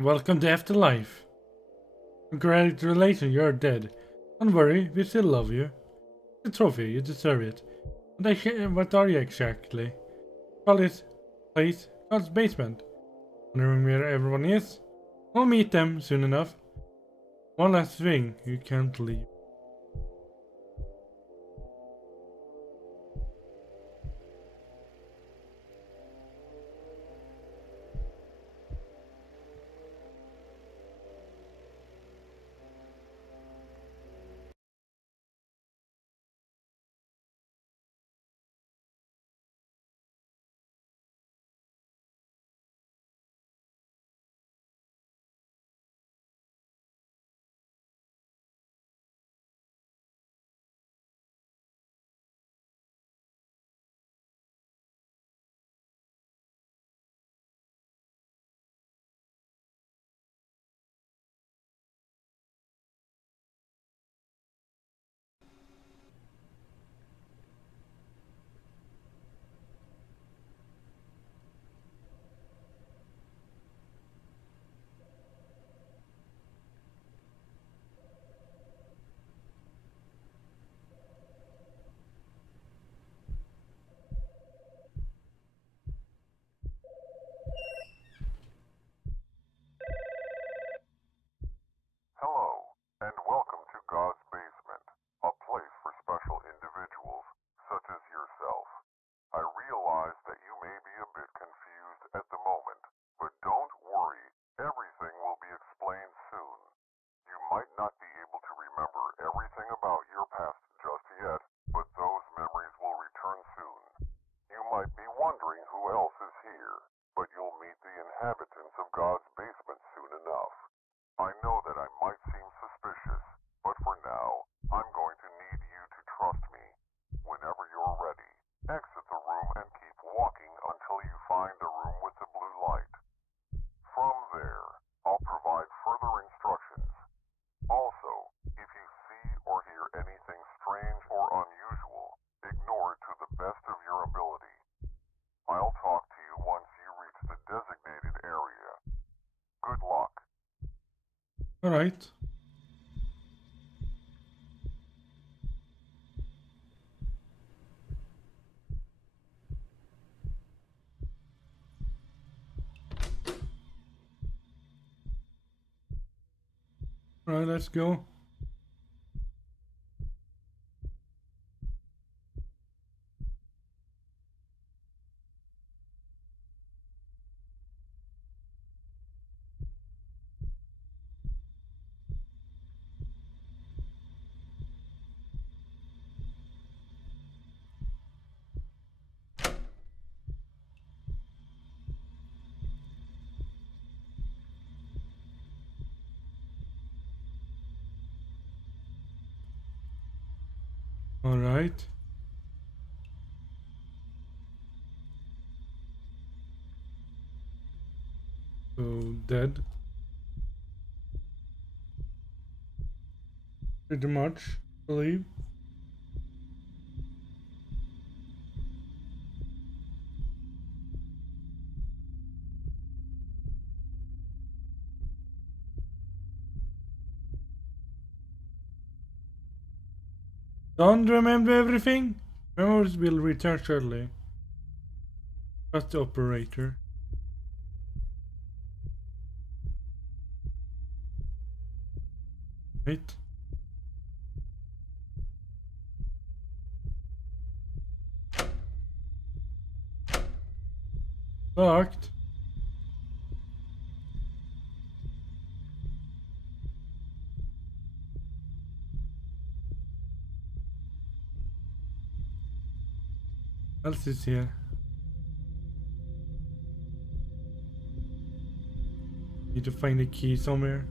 Welcome to Afterlife. Congratulations, you're dead. Don't worry, we still love you. The trophy, you deserve it. What are you exactly? Call this place God's basement. Wondering where everyone is? We'll meet them soon enough. One last thing, you can't leave. Hello, and welcome to God's Basement, a place for special individuals, such as yourself. I realize that you may be a bit confused at the moment, but don't worry, everything will be explained soon. You might not be able to remember everything about your past just yet, but those memories will return soon. You might be wondering who else is here, but you'll meet the inhabitants of God's basement soon enough. I know that I might seem suspicious, but for now, I'm going to need you to trust me. Whenever you're ready, exit the room and keep walking until you find the room with the blue light. From there, I'll provide further instructions. Also, if you see or hear anything strange or unusual, ignore it to the best of your ability. I'll talk to you once you reach the designated area. Good luck. Alright. Alright, let's go. Alright. So, dead. Pretty much, I believe. Don't remember everything? Memories will return shortly. Trust the operator. Right? Locked. What else is here? Need to find a key somewhere.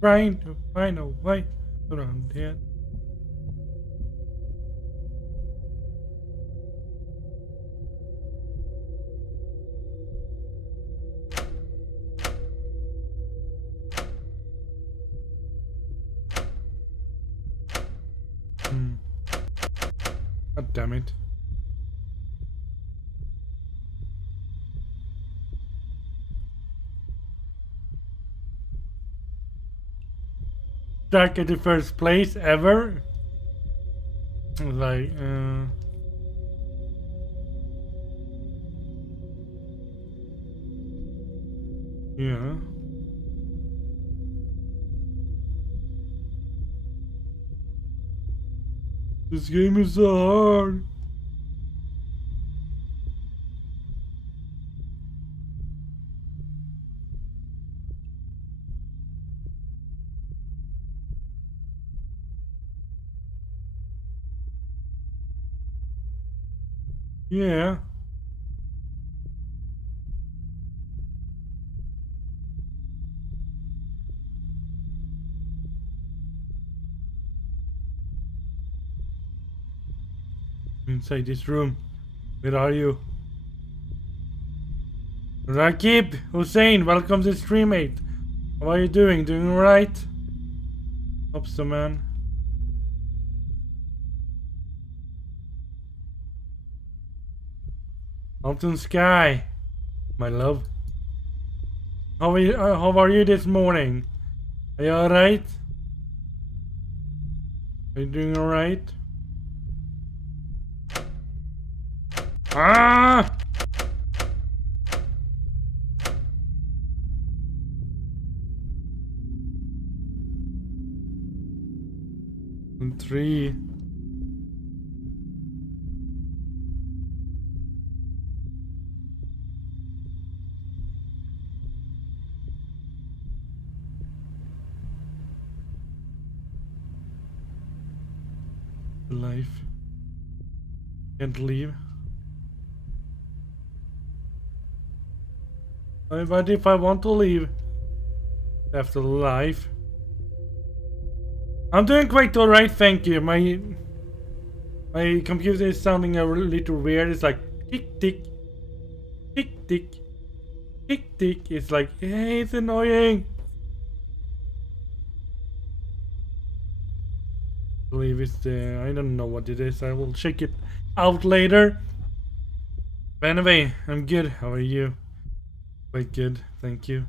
Trying to find a way around here. God damn it. Stuck at the first place ever? Like, yeah. This game is so hard. Yeah. Inside this room. Where are you? Rakib Hussein, welcome to stream, mate. How are you doing? Doing alright? Hope so, man. Mountain Sky, my love. How are you this morning? Are you alright? Are you doing alright? Ah! And 3. Life. Can't leave. But if I want to leave after life, I'm doing quite alright, thank you. My computer is sounding a little weird. It's like tick tick, tick tick, tick tick. It's like, hey, it's annoying. I believe it's the, I don't know what it is. I will check it out later. But anyway, I'm good. How are you? Quite good, thank you.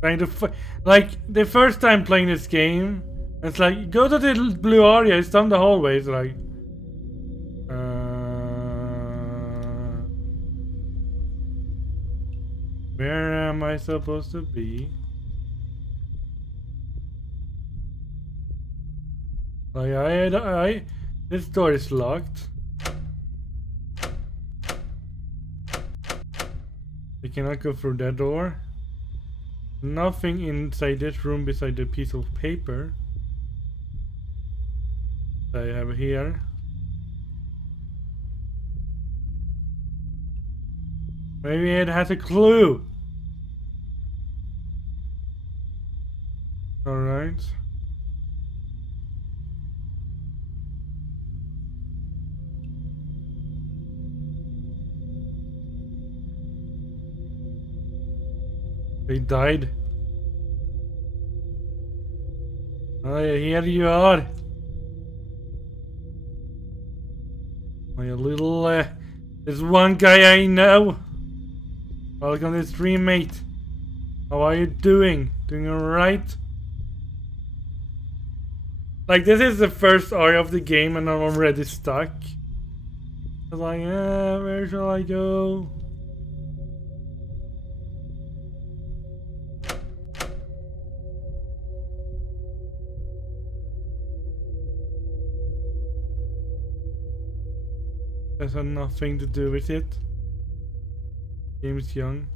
Trying to like the first time playing this game, it's like go to the blue area. It's down the hallway. It's like, where am I supposed to be? Like this door is locked. I cannot go through that door. Nothing inside this room beside the piece of paper I have here. Maybe it has a clue. Alright. They died. Oh, yeah, here you are. My little, there's one guy I know. Welcome to the stream, mate. How are you doing? Doing alright? Like, this is the first area of the game and I'm already stuck. I was like, where shall I go? This has nothing to do with it. Game is young.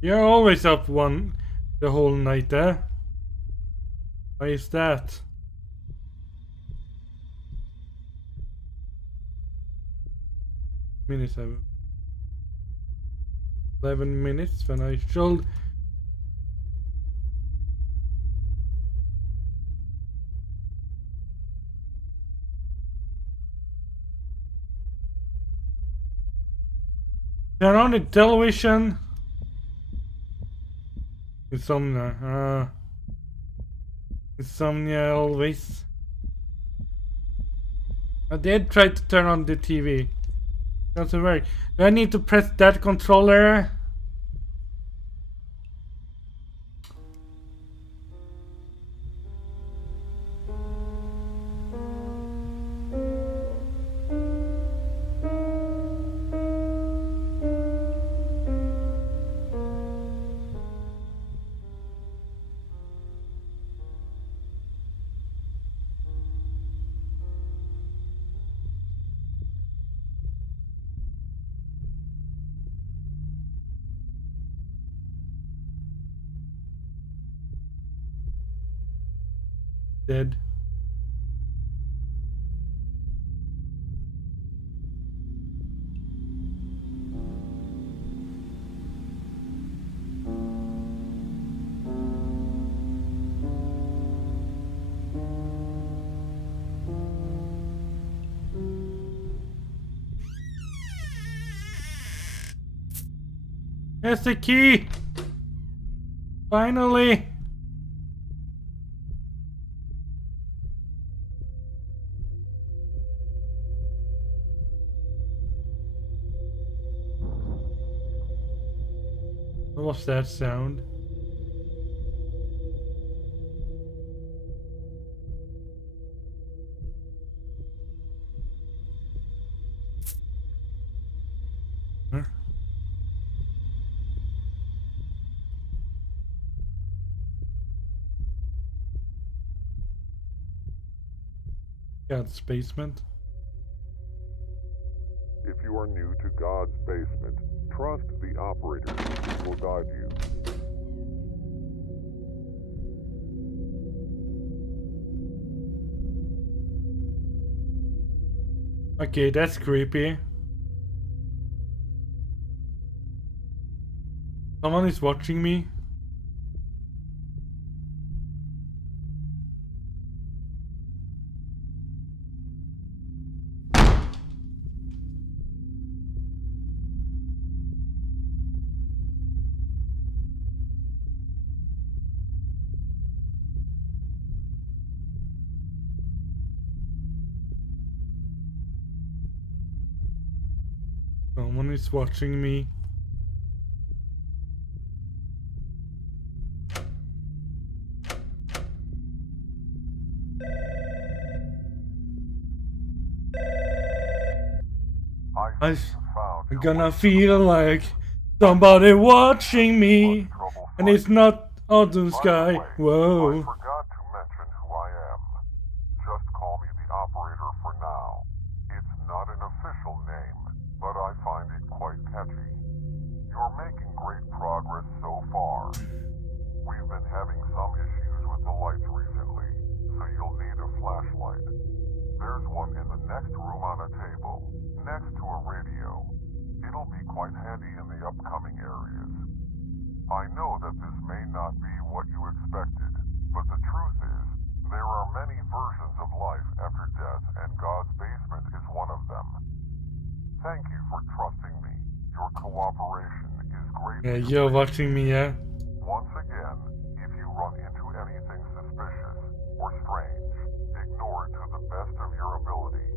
You're always up the whole night there. Why is that? Minutes 11 minutes when I should. Turn on the television. Insomnia. Insomnia always. I did try to turn on the TV. Doesn't work. Do I need to press that controller? Dead. Here's the key! Finally! What was that sound? Huh? God's basement. If you are new to God's basement, trust the operator who will guide you. Okay, that's creepy. Someone is watching me. Someone is watching me. I'm gonna feel like somebody watching me, and it's not autumn sky. Whoa. I forgot to mention who I am. Just call me the operator for now. It's not an official name, but I find it quite catchy. You're making great progress so far. We've been having some issues with the lights recently, so you'll need a flashlight. There's one in the next room on a table, next to a radio. It'll be quite handy in the upcoming areas. I know that this may not be what you expected, but the truth is, there are many versions of life after death, and God's basement is one of them. Thank you for trusting me. Your cooperation is greatly Yeah, you're watching me, yeah? Once again, if you run into anything suspicious or strange, ignore it to the best of your ability.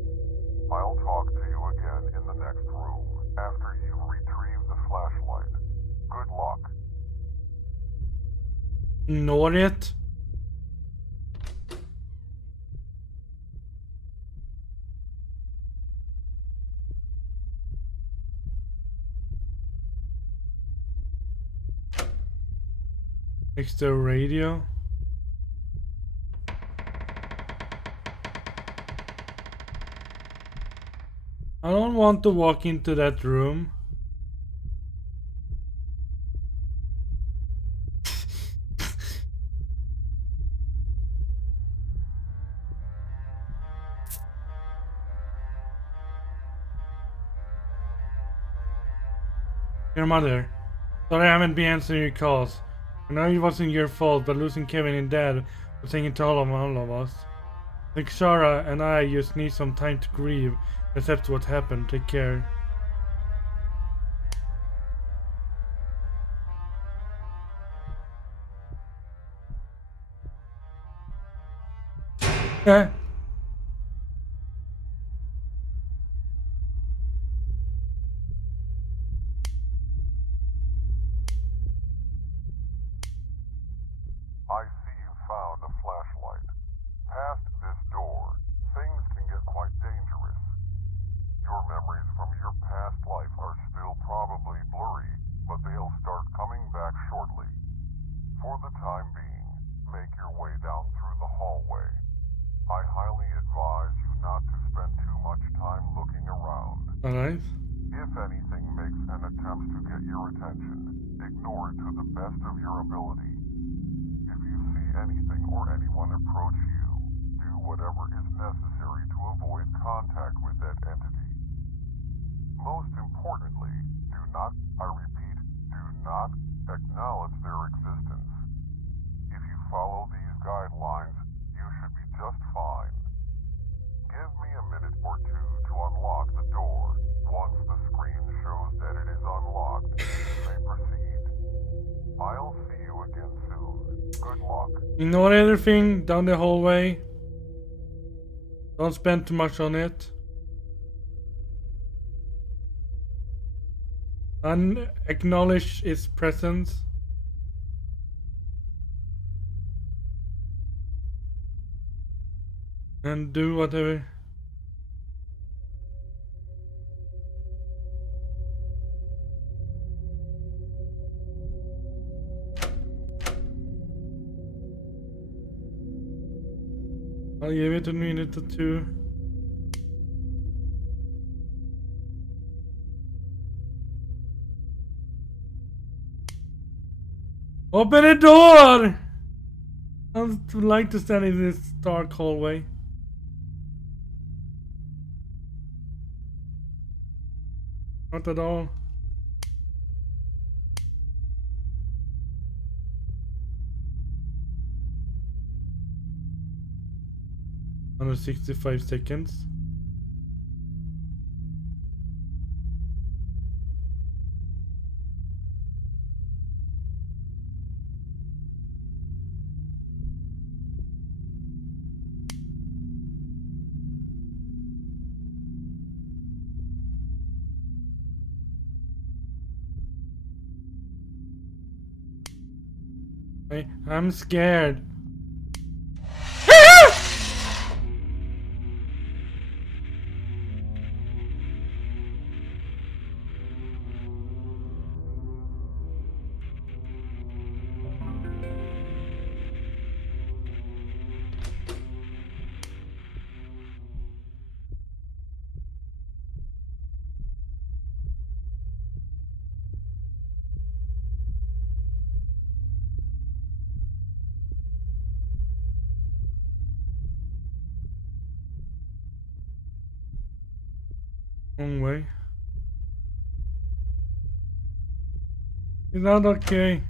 I'll talk to you again in the next room, after you retrieve the flashlight. Good luck. Ignore it. Next to radio. I don't want to walk into that room. Your mother. Sorry I haven't been answering your calls. I know it wasn't your fault, but losing Kevin and Dad was taking a toll on all of us. I think Shara and I just need some time to grieve, accept what happened. Take care. I see you found a flashlight. Past this door, things can get quite dangerous. Your memories from your past life are still probably blurry, but they'll start coming back shortly. For the time being, make your way down through the hallway. I highly advise you not to spend too much time looking around. Alright. If anything makes an attempt to get your attention, ignore it to the best of your ability. If you see anything or anyone approach you, do whatever is necessary to avoid contact with that entity. Most importantly, do not, I repeat, do not acknowledge their existence. If you follow these guidelines, you should be just fine. Give me a minute or two to unlock the door. Once the screen shows that it is unlocked, you may proceed. I'll see you again soon. Good luck. Ignore everything down the hallway. Don't spend too much on it. Acknowledge its presence. And do whatever. I'll give it a minute or two. Open the door! I would like to stand in this dark hallway. Not at all. Under 65 seconds. I'm scared. Wrong way. It's not okay.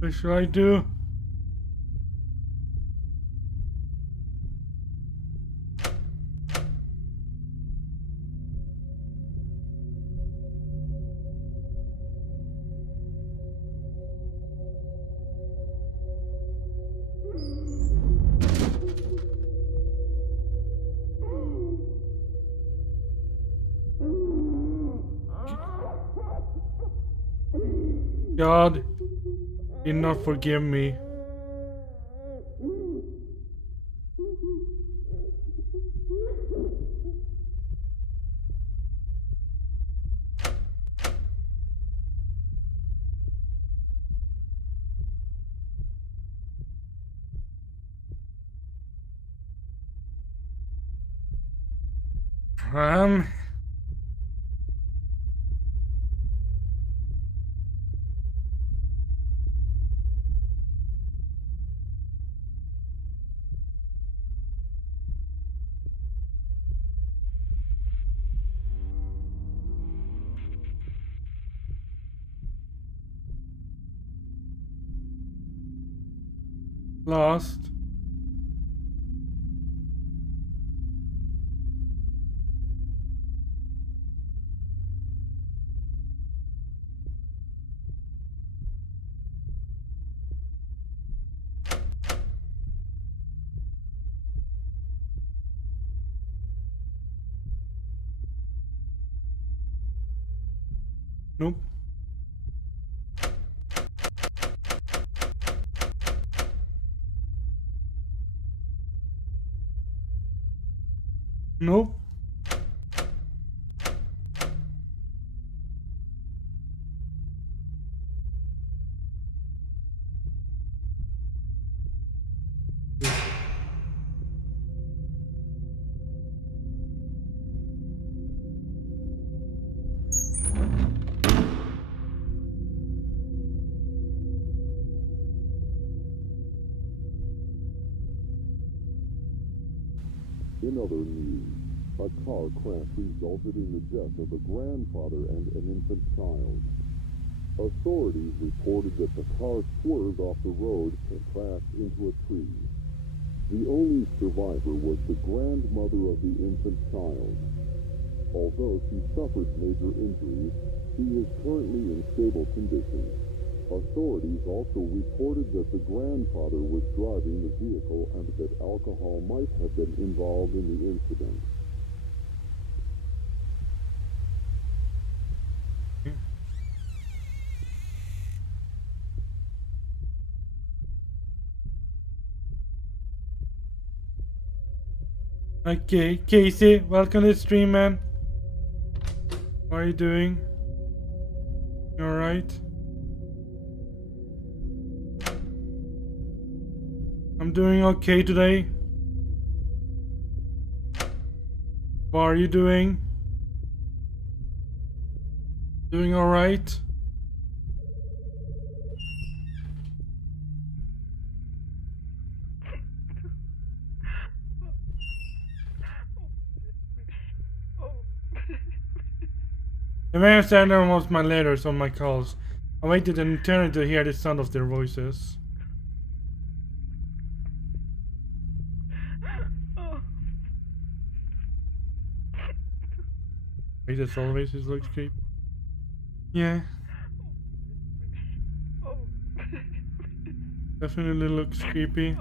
What should I do? God did not forgive me. Um, Lost. Nope. Nope. In other news, a car crash resulted in the death of a grandfather and an infant child. Authorities reported that the car swerved off the road and crashed into a tree. The only survivor was the grandmother of the infant child. Although she suffered major injuries, she is currently in stable condition. Authorities also reported that the grandfather was driving the vehicle and that alcohol might have been involved in the incident. Okay, Casey, welcome to the stream, man. How are you doing? You alright? I'm doing okay today. How are you doing? Doing alright? The man said there was my letters on my calls. I waited an eternity to hear the sound of their voices. Wait, as always, it looks creepy. Yeah. Definitely looks creepy.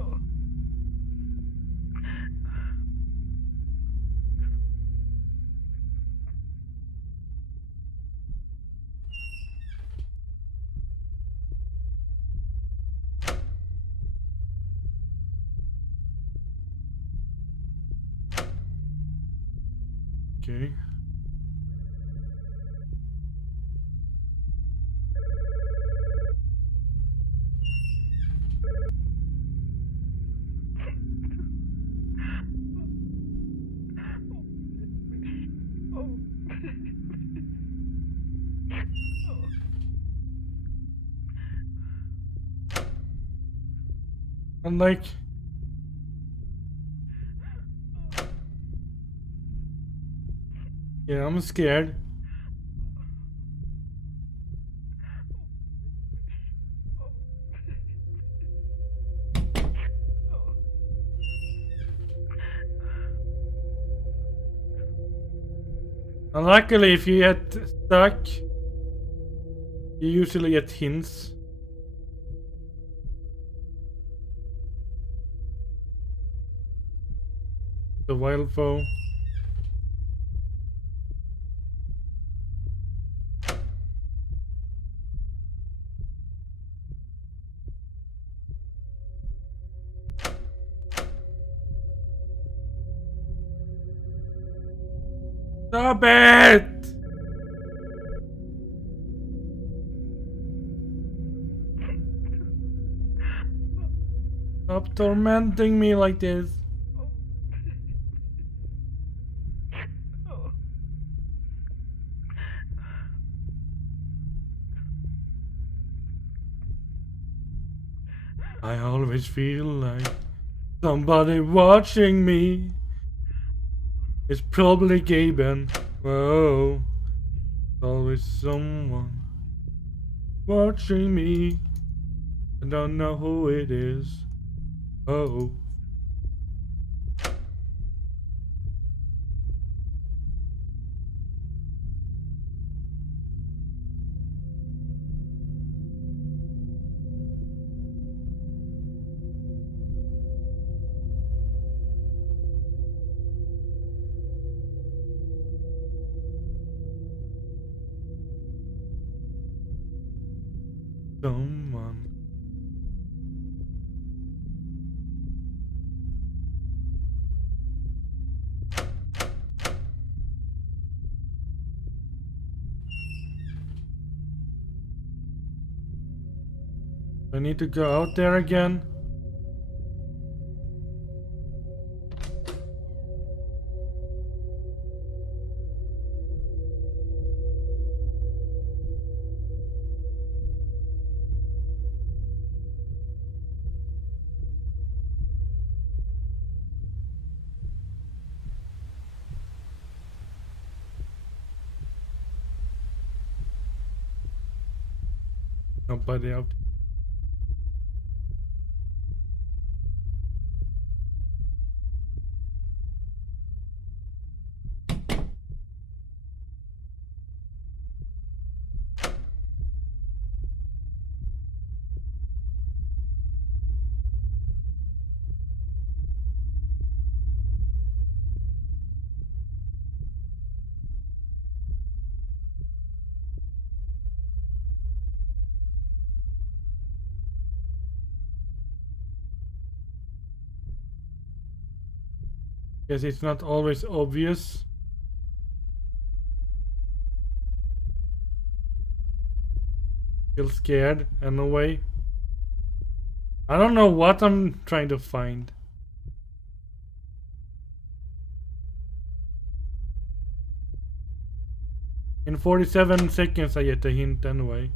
Okay. I'm like... Yeah, I'm scared. And luckily, if you get stuck, you usually get hints. The wild foe. Stop it! Stop tormenting me like this. I always feel like somebody watching me. It's probably Gaben. Whoa. Always someone watching me. I don't know who it is. Oh. Come on. I need to go out there again. Nobody out. Guess it's not always obvious. Feel scared in a way. I don't know what I'm trying to find. In 47 seconds I get a hint anyway.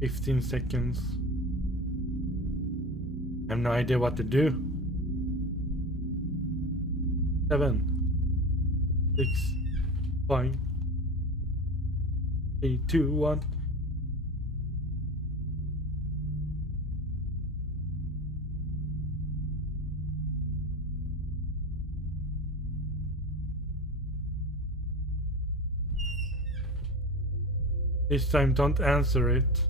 "15 seconds. I have no idea what to do. 7, 6, 5, 3, 2, 1. This time don't answer it.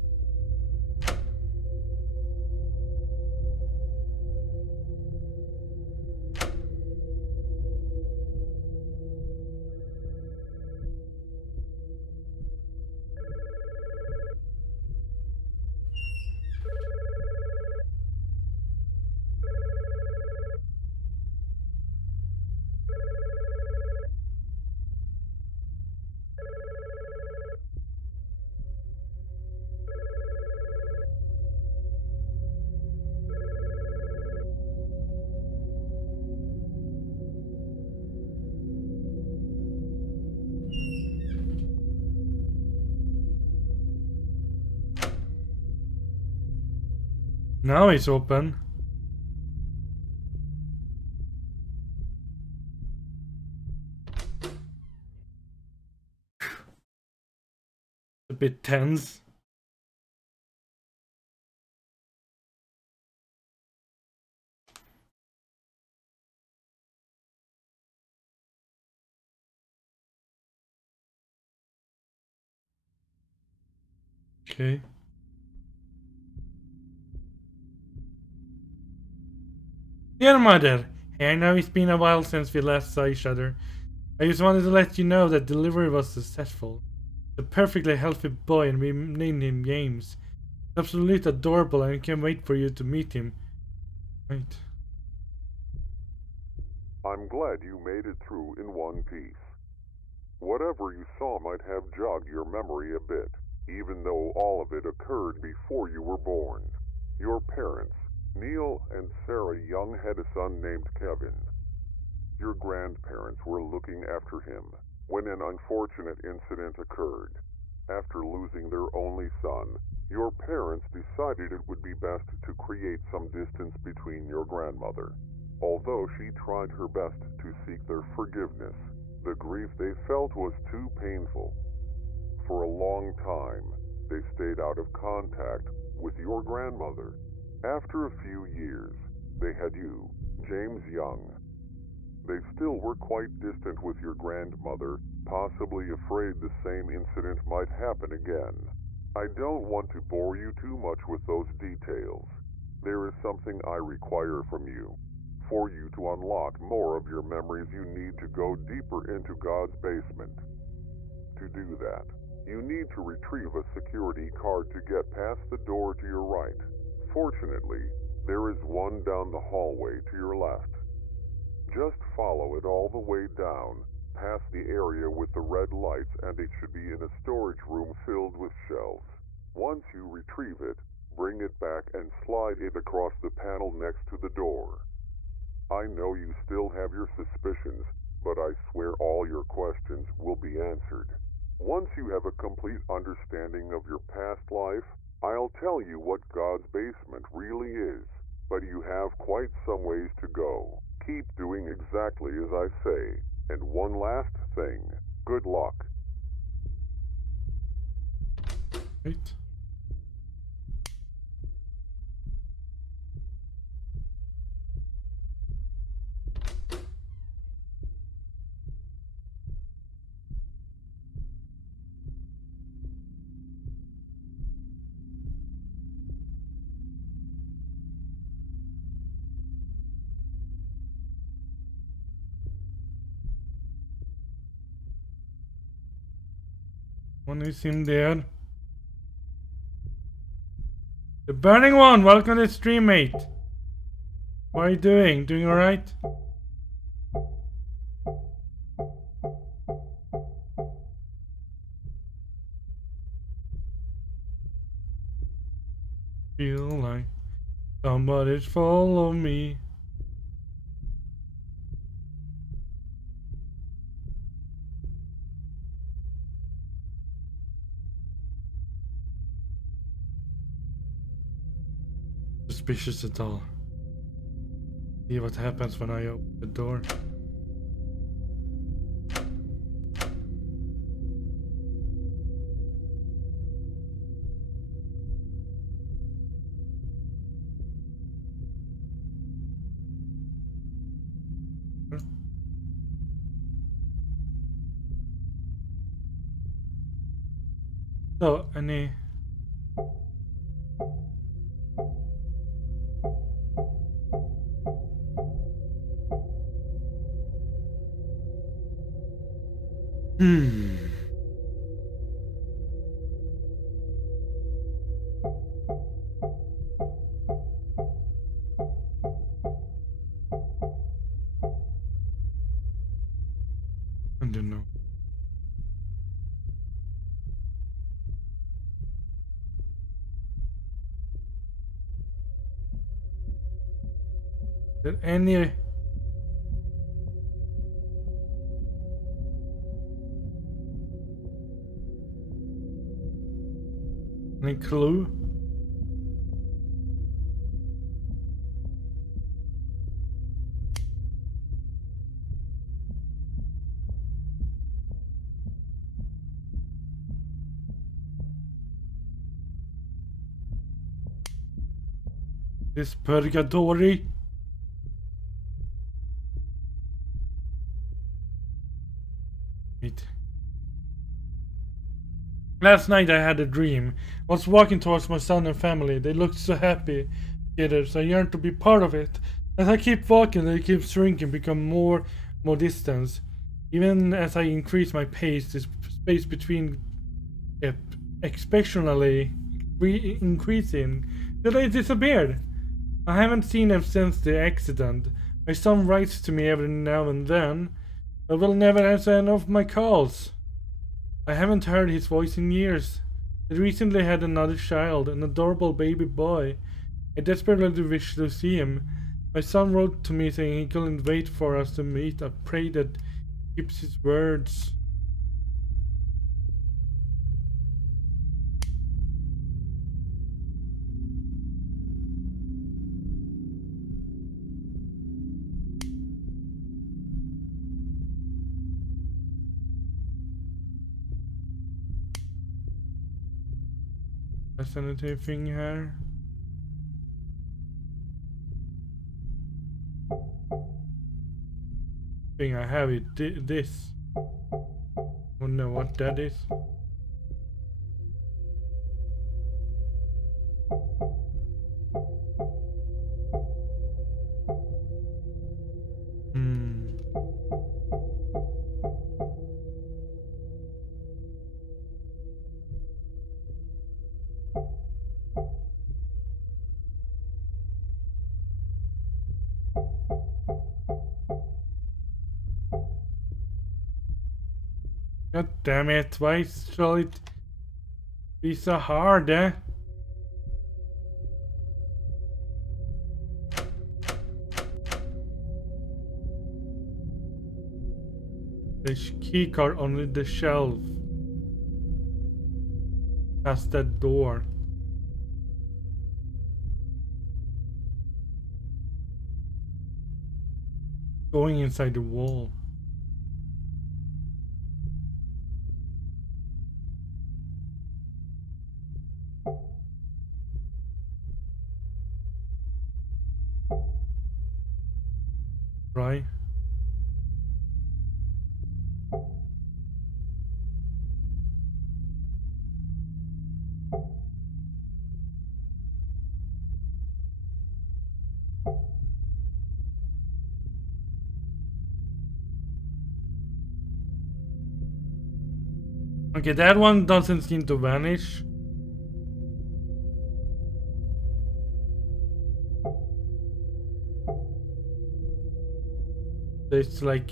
Now it's open. A bit tense. Okay. Dear mother, I know it's been a while since we last saw each other. I just wanted to let you know that delivery was successful. A perfectly healthy boy and we named him James. Absolutely adorable and I can't wait for you to meet him. Right. I'm glad you made it through in one piece. Whatever you saw might have jogged your memory a bit, even though all of it occurred before you were born. Your parents, Neil and Sarah Young had a son named Kevin. Your grandparents were looking after him when an unfortunate incident occurred. After losing their only son, your parents decided it would be best to create some distance between your grandmother. Although she tried her best to seek their forgiveness, the grief they felt was too painful. For a long time, they stayed out of contact with your grandmother. After a few years, they had you, James Young. They still were quite distant with your grandmother, possibly afraid the same incident might happen again. I don't want to bore you too much with those details. There is something I require from you. For you to unlock more of your memories, you need to go deeper into God's basement. To do that, you need to retrieve a security card to get past the door to your right. Fortunately, there is one down the hallway to your left. Just follow it all the way down, past the area with the red lights, and it should be in a storage room filled with shelves. Once you retrieve it, bring it back and slide it across the panel next to the door. I know you still have your suspicions, but I swear all your questions will be answered. Once you have a complete understanding of your past life, I'll tell you what God's basement really is, but you have quite some ways to go. Keep doing exactly as I say. And one last thing. Good luck. Right. One is in there. The burning one, welcome to the stream, mate. What are you doing? Doing alright? Feel like somebody's follow me. Suspicious at all. See what happens when I open the door. So, any I don't know. Is there any clue? This purgatory. Wait. Last night I had a dream. I was walking towards my son and family. They looked so happy together, so I yearned to be part of it. As I keep walking, they keep shrinking, become more distance. Even as I increase my pace, the space between exceptionally increasing. Then they disappeared. I haven't seen them since the accident. My son writes to me every now and then, but will never answer any of my calls. I haven't heard his voice in years. They recently had another child, an adorable baby boy. I desperately wish to see him. My son wrote to me saying he couldn't wait for us to meet. I pray that he keeps his words. Is there anything here? Thing I have it this. Don't know what that is. God damn it, why shall it be so hard, eh? There's keycard on the shelf. Past that door. Going inside the wall. Right. Okay, that one doesn't seem to vanish. There's like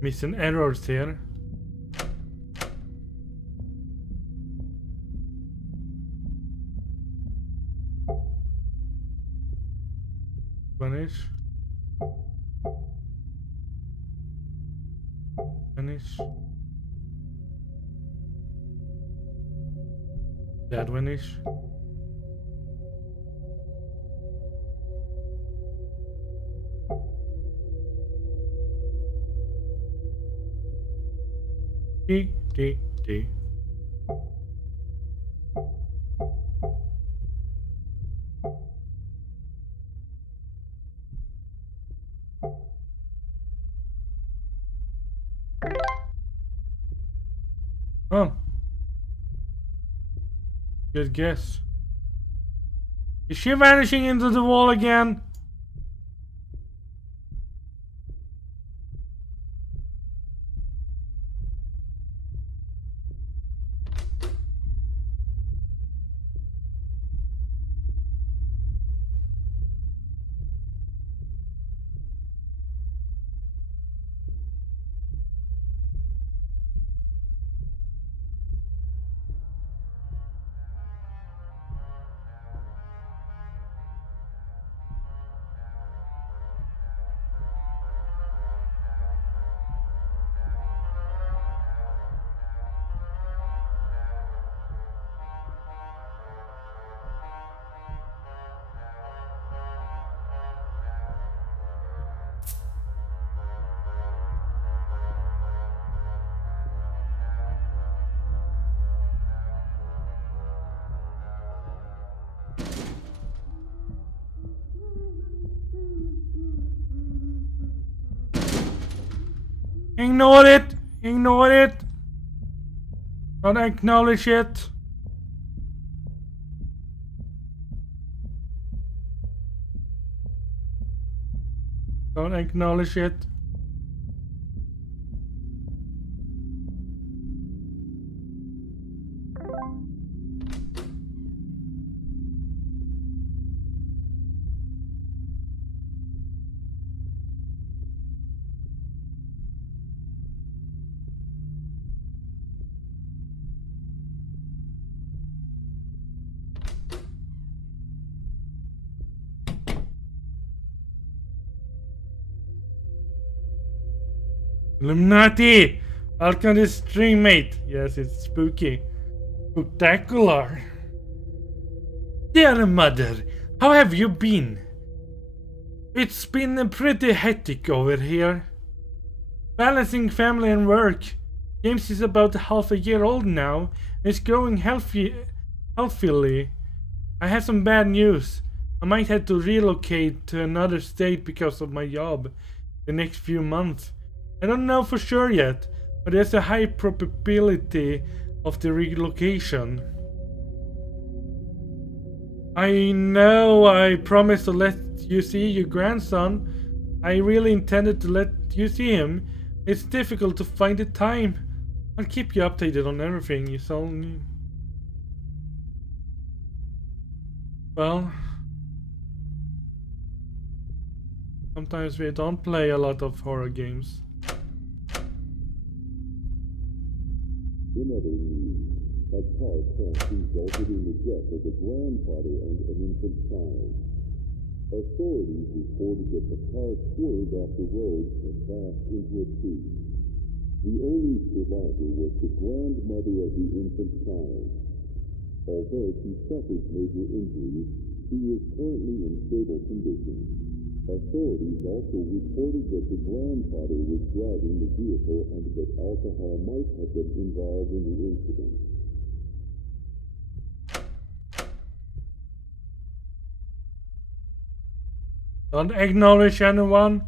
missing errors here. Vanish. Vanish. That vanish. D. Oh. Good guess. Is she vanishing into the wall again? Ignore it! Ignore it! Don't acknowledge it! Don't acknowledge it. Illuminati! Welcome to the stream, mate. Yes, it's spooky. Spooktacular. Dear mother, how have you been? It's been pretty hectic over here. Balancing family and work. James is about half a year old now and is growing healthily. I have some bad news. I might have to relocate to another state because of my job the next few months. I don't know for sure yet, but there's a high probability of the relocation. I know I promised to let you see your grandson. I really intended to let you see him. It's difficult to find the time. I'll keep you updated on everything you saw me. Well, sometimes we don't play a lot of horror games. In other news, a car crash resulted in the death of a grandfather and an infant child. Authorities reported that the car swerved off the road and crashed into a tree. The only survivor was the grandmother of the infant child. Although she suffered major injuries, she is currently in stable condition. Authorities also reported that the grandfather was driving the vehicle and that alcohol might have been involved in the incident. Don't acknowledge anyone.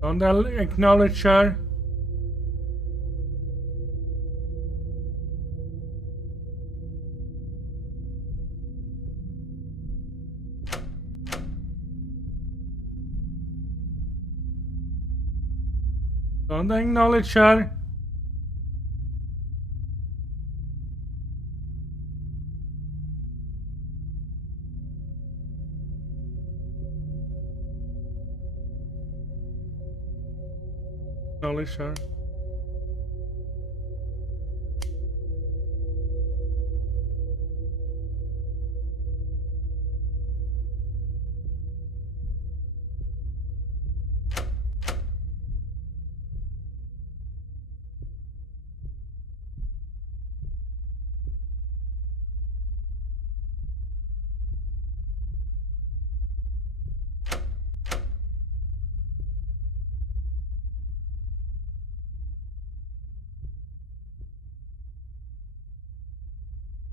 Don't acknowledge her. Don't acknowledge her. Acknowledge her.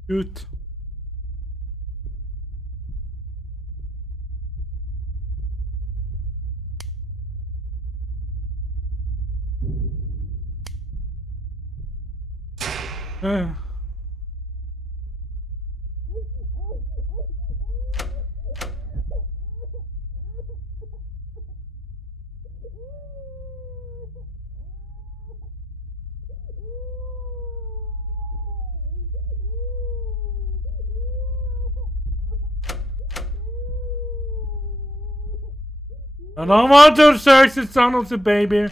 Shoot. I don't want to search the son of the baby.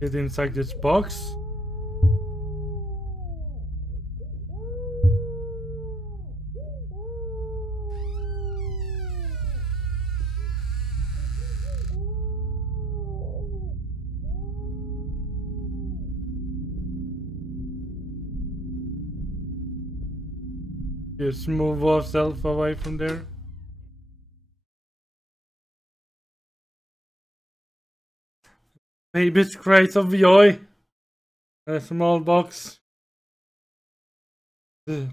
Get inside this box. Just move ourselves away from there. Baby's cries of joy. A small box. Ugh.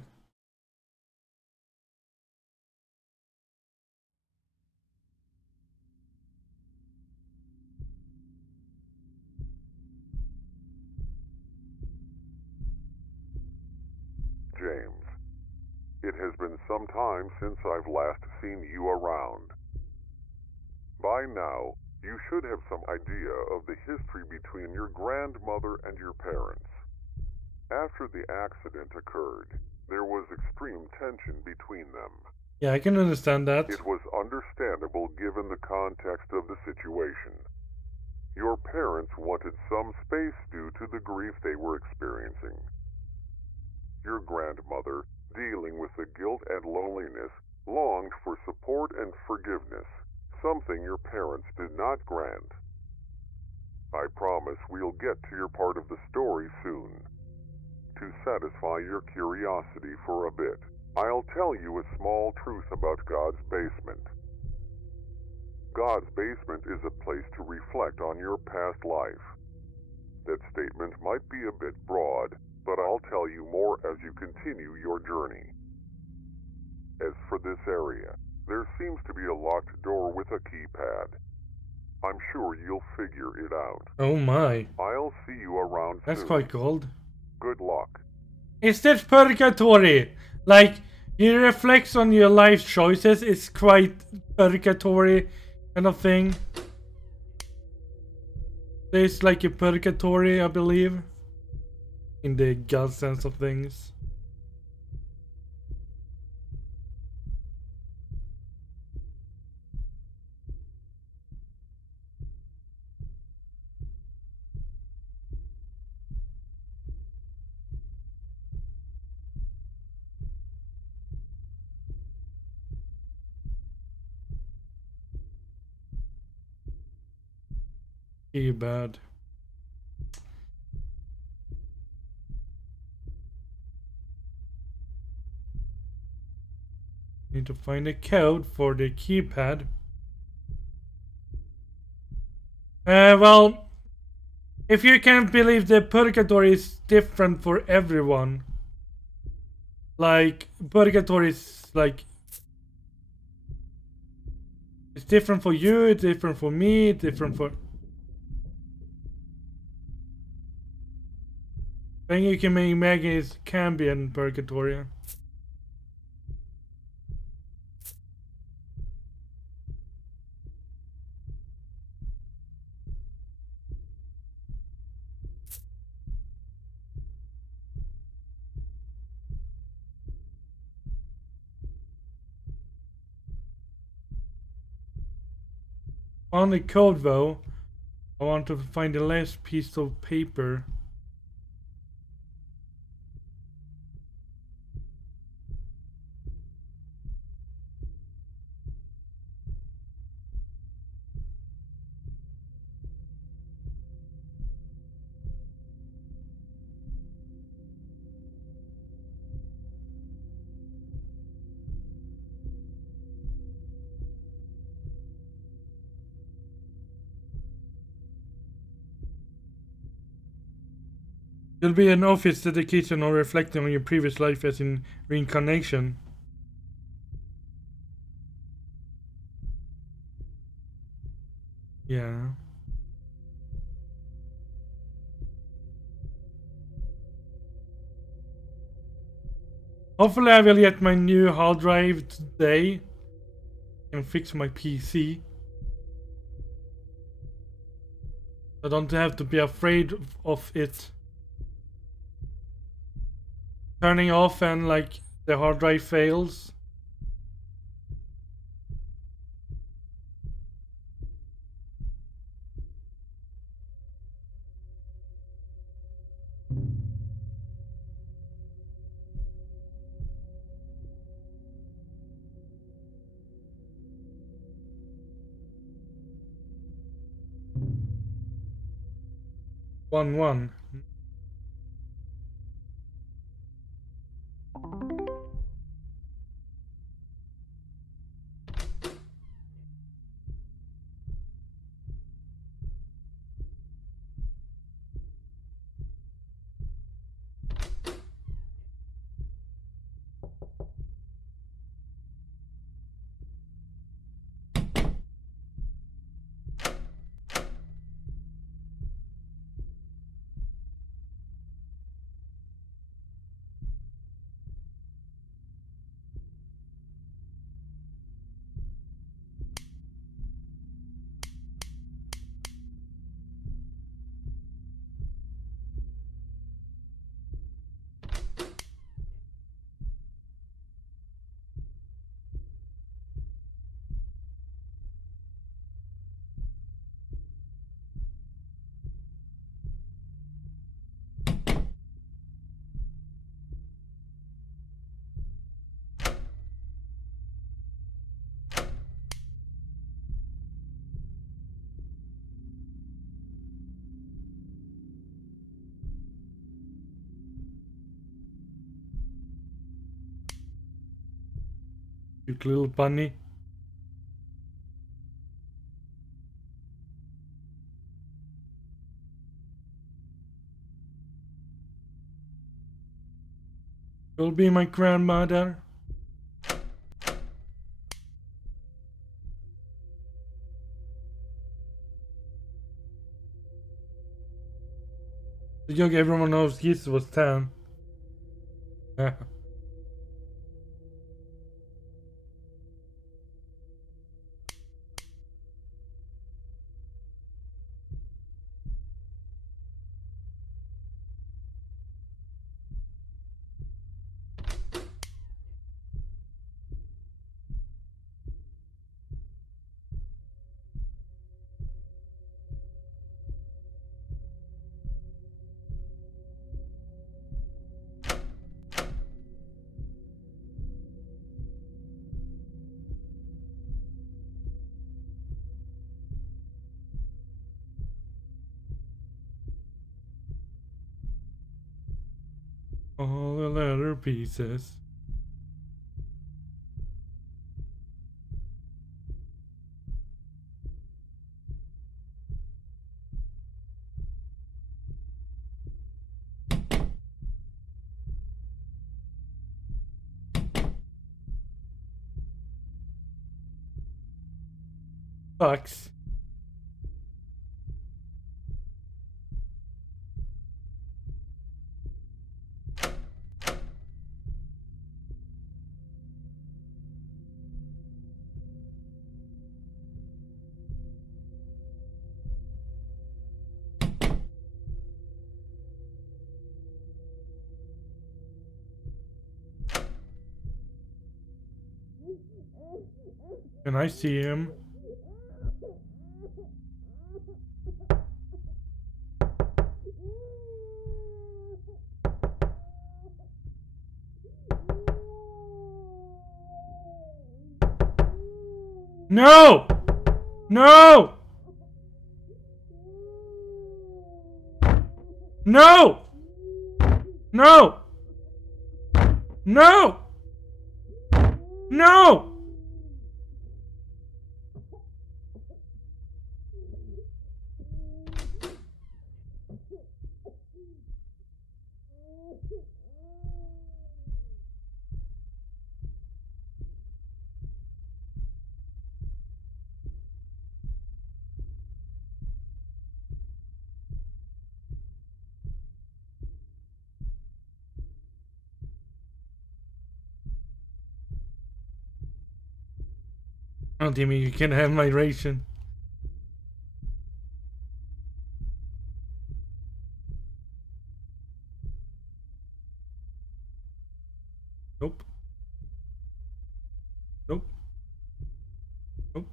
James, it has been some time since I've last seen you around. By now, You should have some idea of the history between your grandmother and your parents. After the accident occurred, there was extreme tension between them. Yeah, I can understand that. It was understandable given the context of the situation. Your parents wanted some space due to the grief they were experiencing. Your grandmother, dealing with the guilt and loneliness, longed for support and forgiveness, something your parents did not grant. I promise we'll get to your part of the story soon. To satisfy your curiosity for a bit, I'll tell you a small truth about God's basement. God's basement is a place to reflect on your past life. That statement might be a bit broad, but I'll tell you more as you continue your journey. As for this area, there seems to be a locked door with a keypad. I'm sure you'll figure it out. Oh my. I'll see you around That's soon. quite cold. Good luck. Is that purgatory? Like, you reflect on your life choices, it's quite purgatory kind of thing. There's like a purgatory, I believe, in the God sense of things. Too bad. Need to find a code for the keypad. Well, if you can't believe the purgatory is different for everyone. Like, purgatory is like, it's different for you, it's different for me, it's different for... Then you can imagine it can be in purgatory. On the code though, I want to find the last piece of paper. There'll be an office dedication or reflecting on your previous life as in reincarnation. Yeah. Hopefully I will get my new hard drive today and fix my PC. I don't have to be afraid of it turning off and like the hard drive fails. One. Cute little bunny. You'll be my grandmother. The joke everyone knows Jesus was 10. Yeah. All the letter pieces. Sucks. Can I see him? No! No! No! No! No! No! Oh, Timmy, you can't have my ration. Nope. Nope. Nope.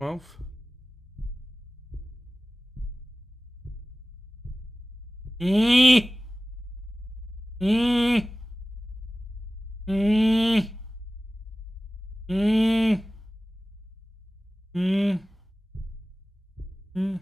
Mouth. Eee. Eee. Eee. Eee. Eee. Eee.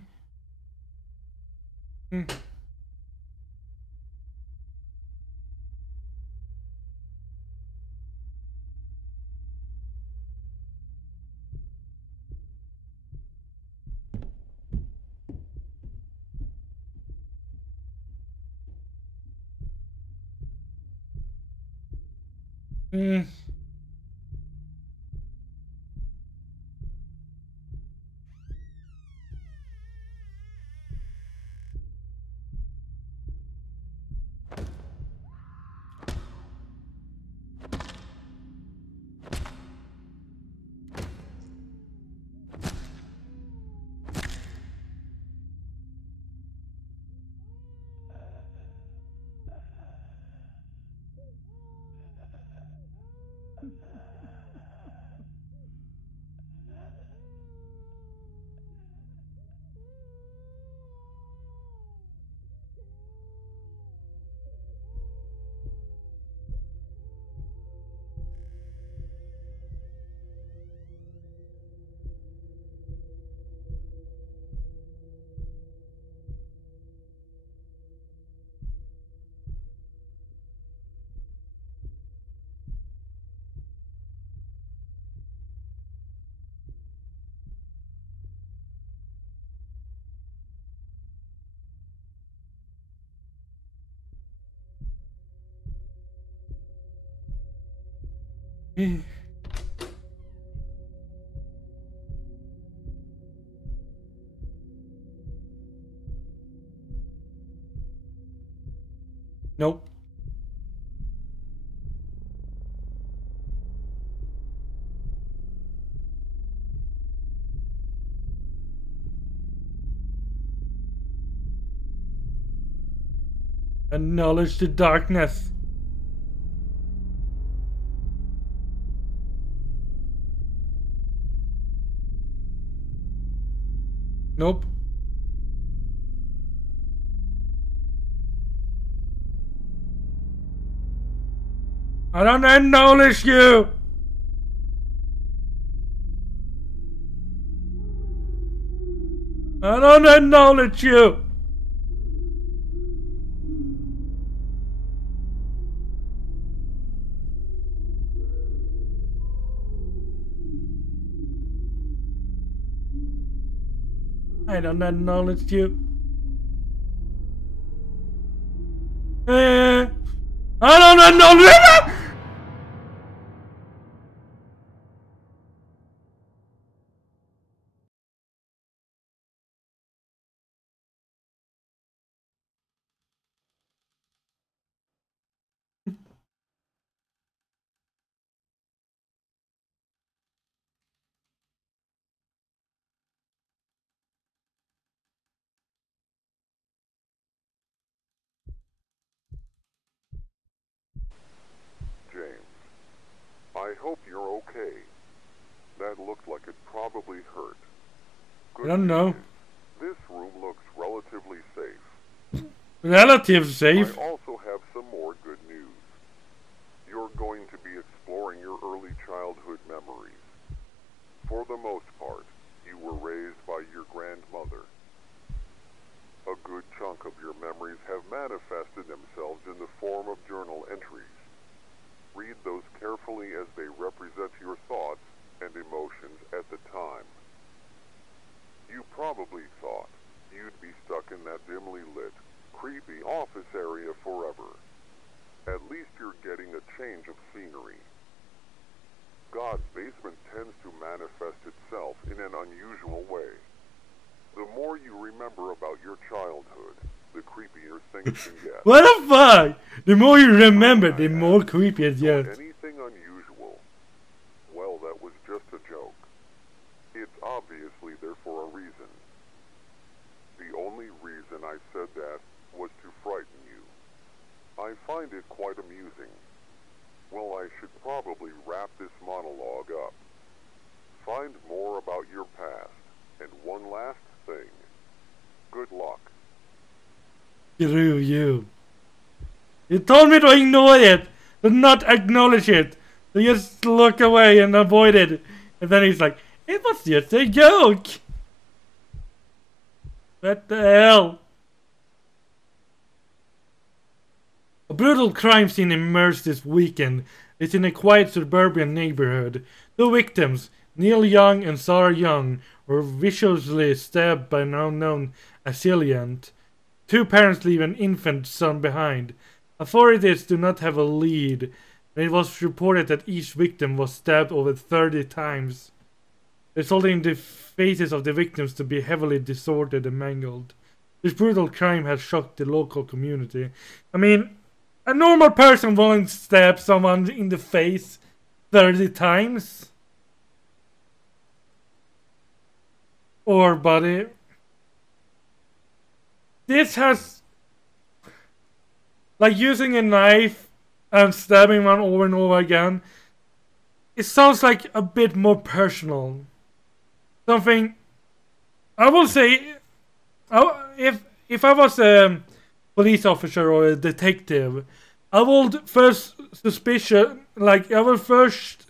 Eee. Nope. Acknowledge the darkness. Nope. I don't acknowledge you. I don't acknowledge you. I don't acknowledge you. I don't acknowledge you. James, I hope you're okay. That looked like it probably hurt. I don't know. This room looks relatively safe. Relative safe. I also have some more good news. You're going to be exploring your early childhood memories. For the most part, you were raised by your grandmother. A good chunk of your memories have manifested themselves in the form of journal entries. Read those carefully as they represent your thoughts and emotions at the time. You probably thought you'd be stuck in that dimly lit, creepy office area forever. At least you're getting a change of scenery. God's basement tends to manifest itself in an unusual way. The more you remember about your childhood, the creepier things can get. What the fuck? The more you remember, the more creepy it gets. Anything unusual? Well, that was just a joke. It's obviously there for a reason. The only reason I said that was to frighten you. I find it quite amusing. Well, I should probably wrap this monologue up. Find more about your past. And one last thing. Good luck. Screw you. You told me to ignore it, to not acknowledge it, to just look away and avoid it. And then he's like, it was just a joke. What the hell? A brutal crime scene emerged this weekend. It's in a quiet suburban neighborhood. Two victims, Neil Young and Sarah Young, were viciously stabbed by an unknown assailant. Two parents leave an infant son behind. Authorities do not have a lead, and it was reported that each victim was stabbed over 30 times, resulting in the faces of the victims to be heavily distorted and mangled. This brutal crime has shocked the local community. I mean, a normal person won't stab someone in the face 30 times. Or body. This has, like, using a knife and stabbing one over and over again. It sounds like a bit more personal. Something, I will say, if I was a police officer or a detective, I would first I would first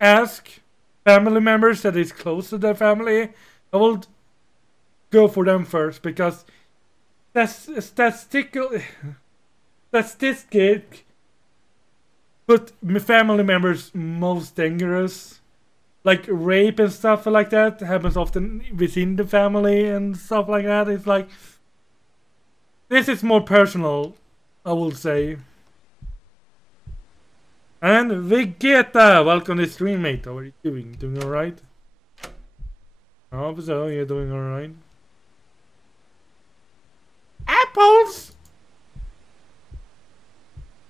ask family members that is close to their family. I would go for them first, because statistic put family members most dangerous. Like rape and stuff like that happens often within the family and stuff like that. It's like, this is more personal, I would say. And Vegeta, welcome to stream, mate. How are you doing? Doing alright? I hope so, you're doing alright. Apples!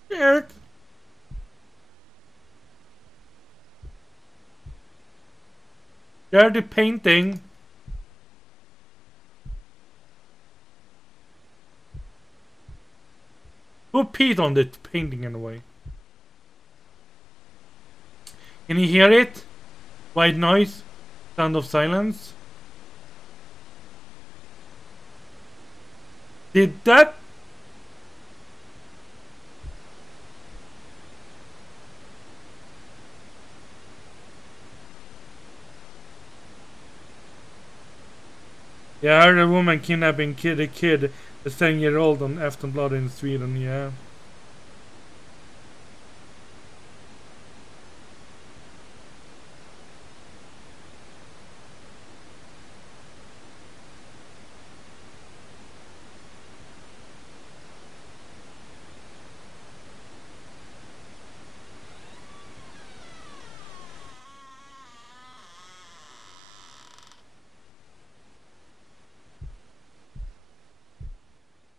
Weird. Dirty painting. Who peed on the painting in a way? Can you hear it? White noise? Sound of silence? Did that? Yeah, I heard a woman kidnapping a kid, a 7-year-old on Aftonbladet in Sweden, yeah.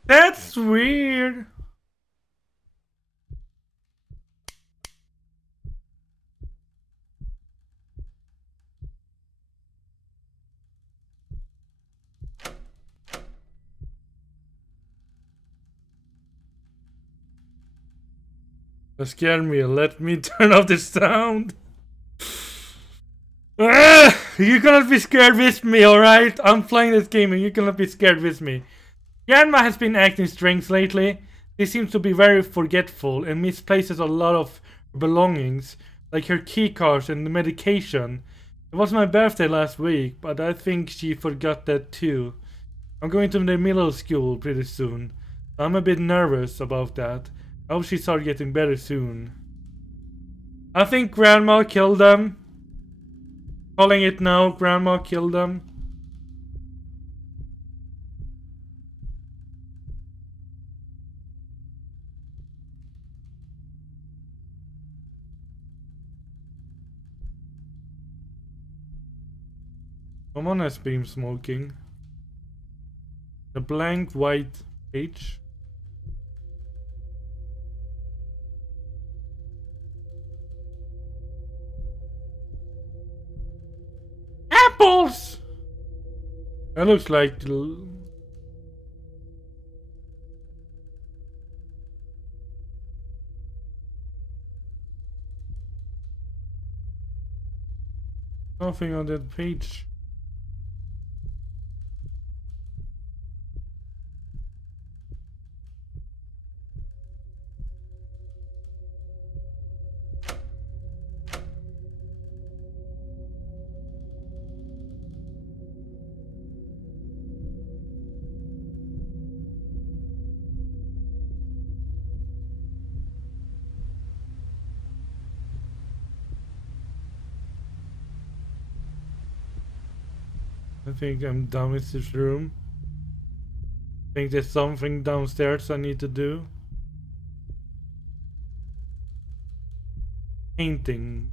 That's weird. That scared me. Let me turn off the sound. You cannot be scared with me, alright? I'm playing this game and you cannot be scared with me. Grandma has been acting strange lately. She seems to be very forgetful and misplaces a lot of belongings, like her key cards and the medication. It was my birthday last week, but I think she forgot that too. I'm going to the middle school pretty soon. I'm a bit nervous about that. I hope she starts getting better soon. I think Grandma killed them. Calling it now, Grandma killed them. Someone has been smoking. The blank white page. Apples! That looks like... nothing on that page. I think I'm done with this room. I think there's something downstairs I need to do. Painting.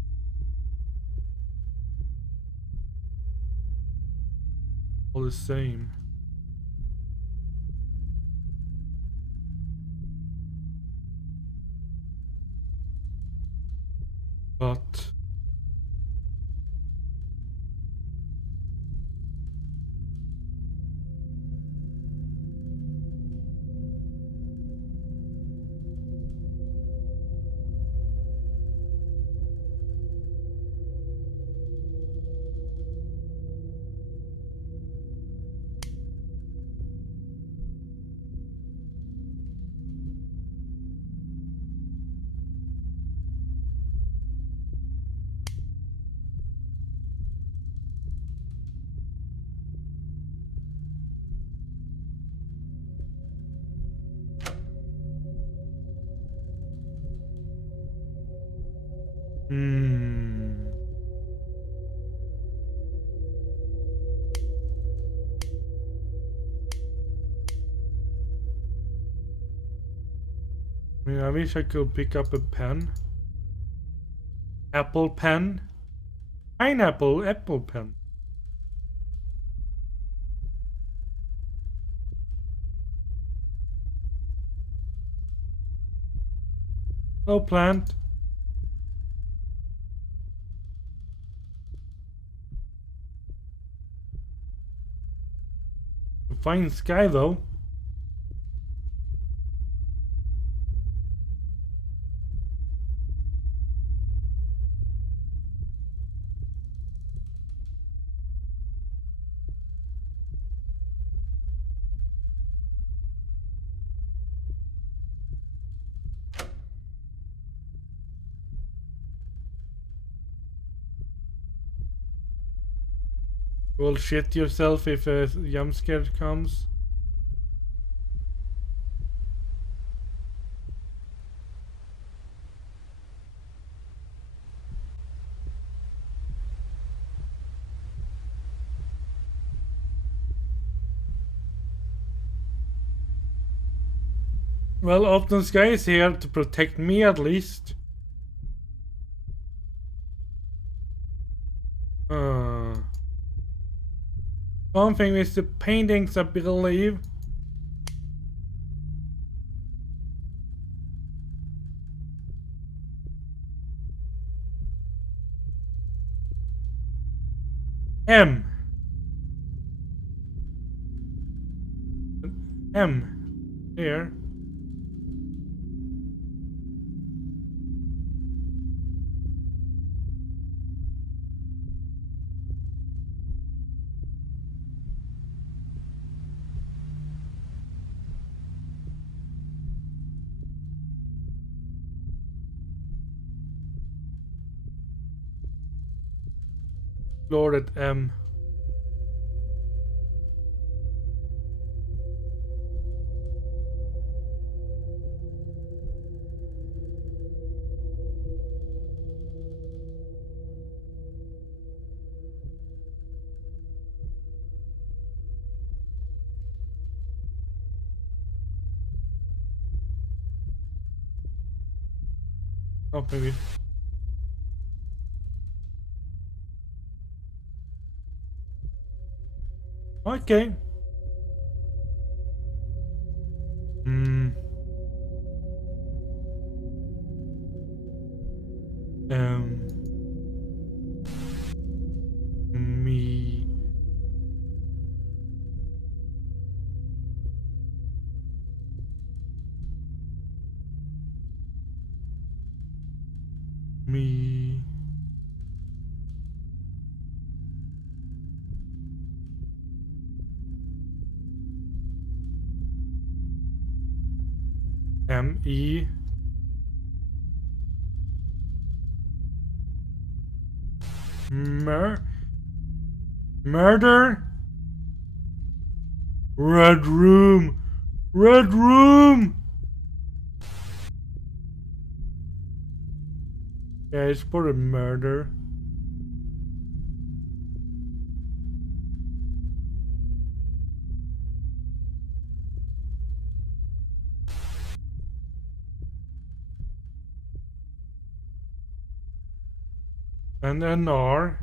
All the same. But... I mean, I wish I could pick up a pen. Apple pen. Pineapple apple pen. Hello plant. Fine sky though. You will shit yourself if a jump scare comes. Well, Often Sky is here to protect me at least. Something with the paintings, I believe. M. Here. Lord at M. Oh, maybe. Okay. Me. Me. M-E. Murder? Red room! Red room! Yeah, it's for a murder. And an R.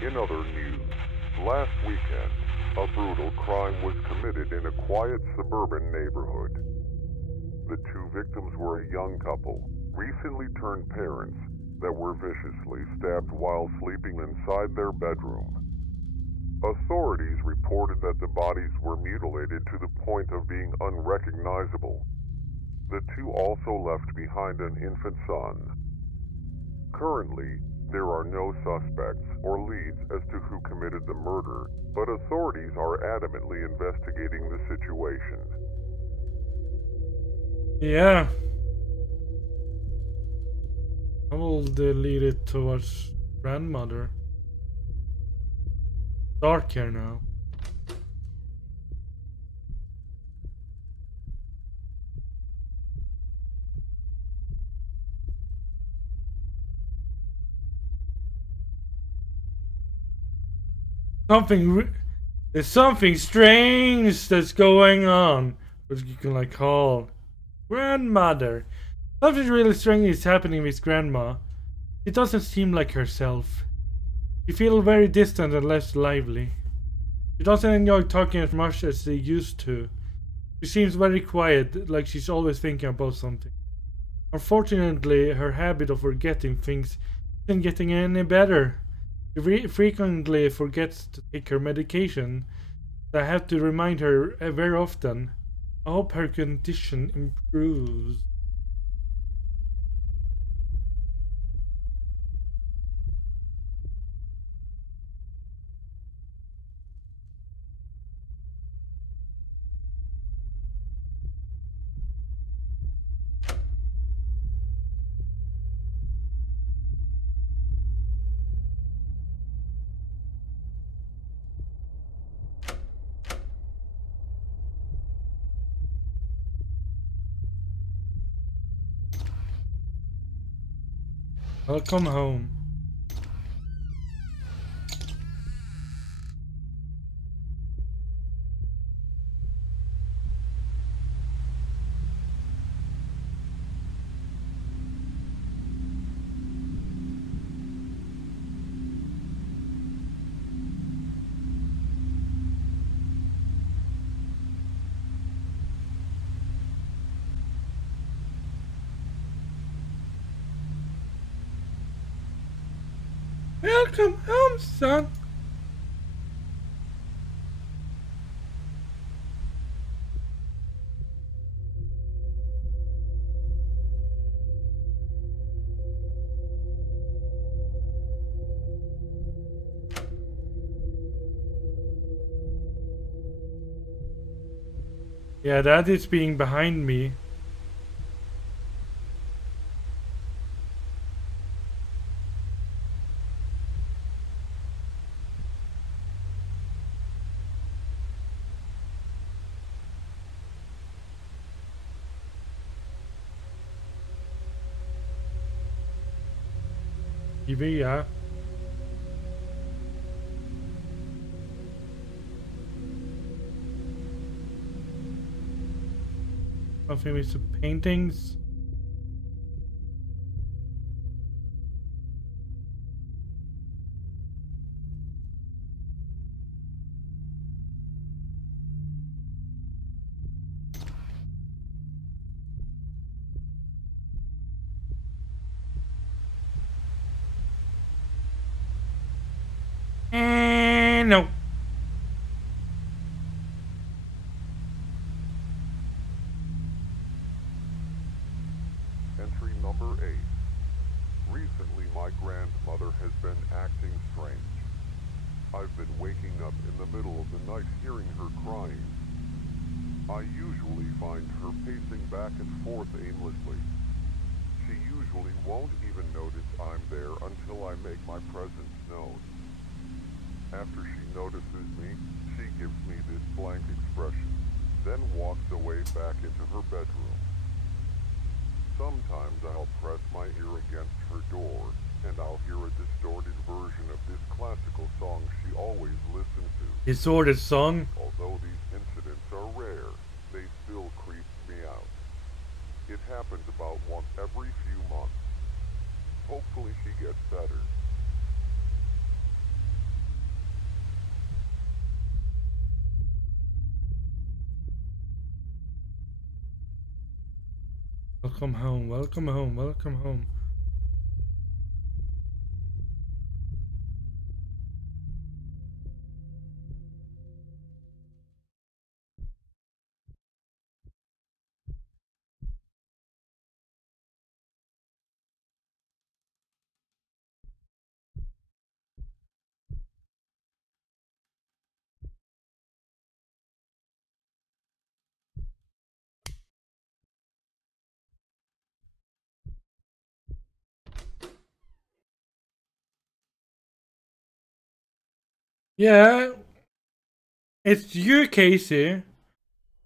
In other news, last weekend, a brutal crime was committed in a quiet suburban neighborhood. The two victims were a young couple, recently turned parents, that were viciously stabbed while sleeping inside their bedroom. Authorities reported that the bodies were mutilated to the point of being unrecognizable. The two also left behind an infant son. Currently, there are no suspects or leads as to who committed the murder, but authorities are adamantly investigating the situation. Yeah. I will delete it towards grandmother. Dark here now. There's something strange that's going on. What you can like call grandmother. Something really strange is happening with grandma. She doesn't seem like herself. She feels very distant and less lively. She doesn't enjoy talking as much as she used to. She seems very quiet, like she's always thinking about something. Unfortunately, her habit of forgetting things isn't getting any better. She frequently forgets to take her medication. I have to remind her very often. I hope her condition improves. Welcome home. Welcome home, son. Yeah, that is being behind me. TV, yeah. Something with some paintings. And no. Entry number 8. Recently, my grandmother has been acting strange. I've been waking up in the middle of the night hearing her crying. I usually find her pacing back and forth aimlessly. She usually won't even notice I'm there until I make my presence known. After she notices me, she gives me this blank expression, then walks away back into her bedroom. Sometimes I'll press my ear against her door, and I'll hear a distorted version of this classical song she always listens to. Disordered song? Although these incidents are rare, they still creep me out. It happens about once every few months. Hopefully she gets better. Welcome home, welcome home, welcome home. Yeah, it's you, Casey.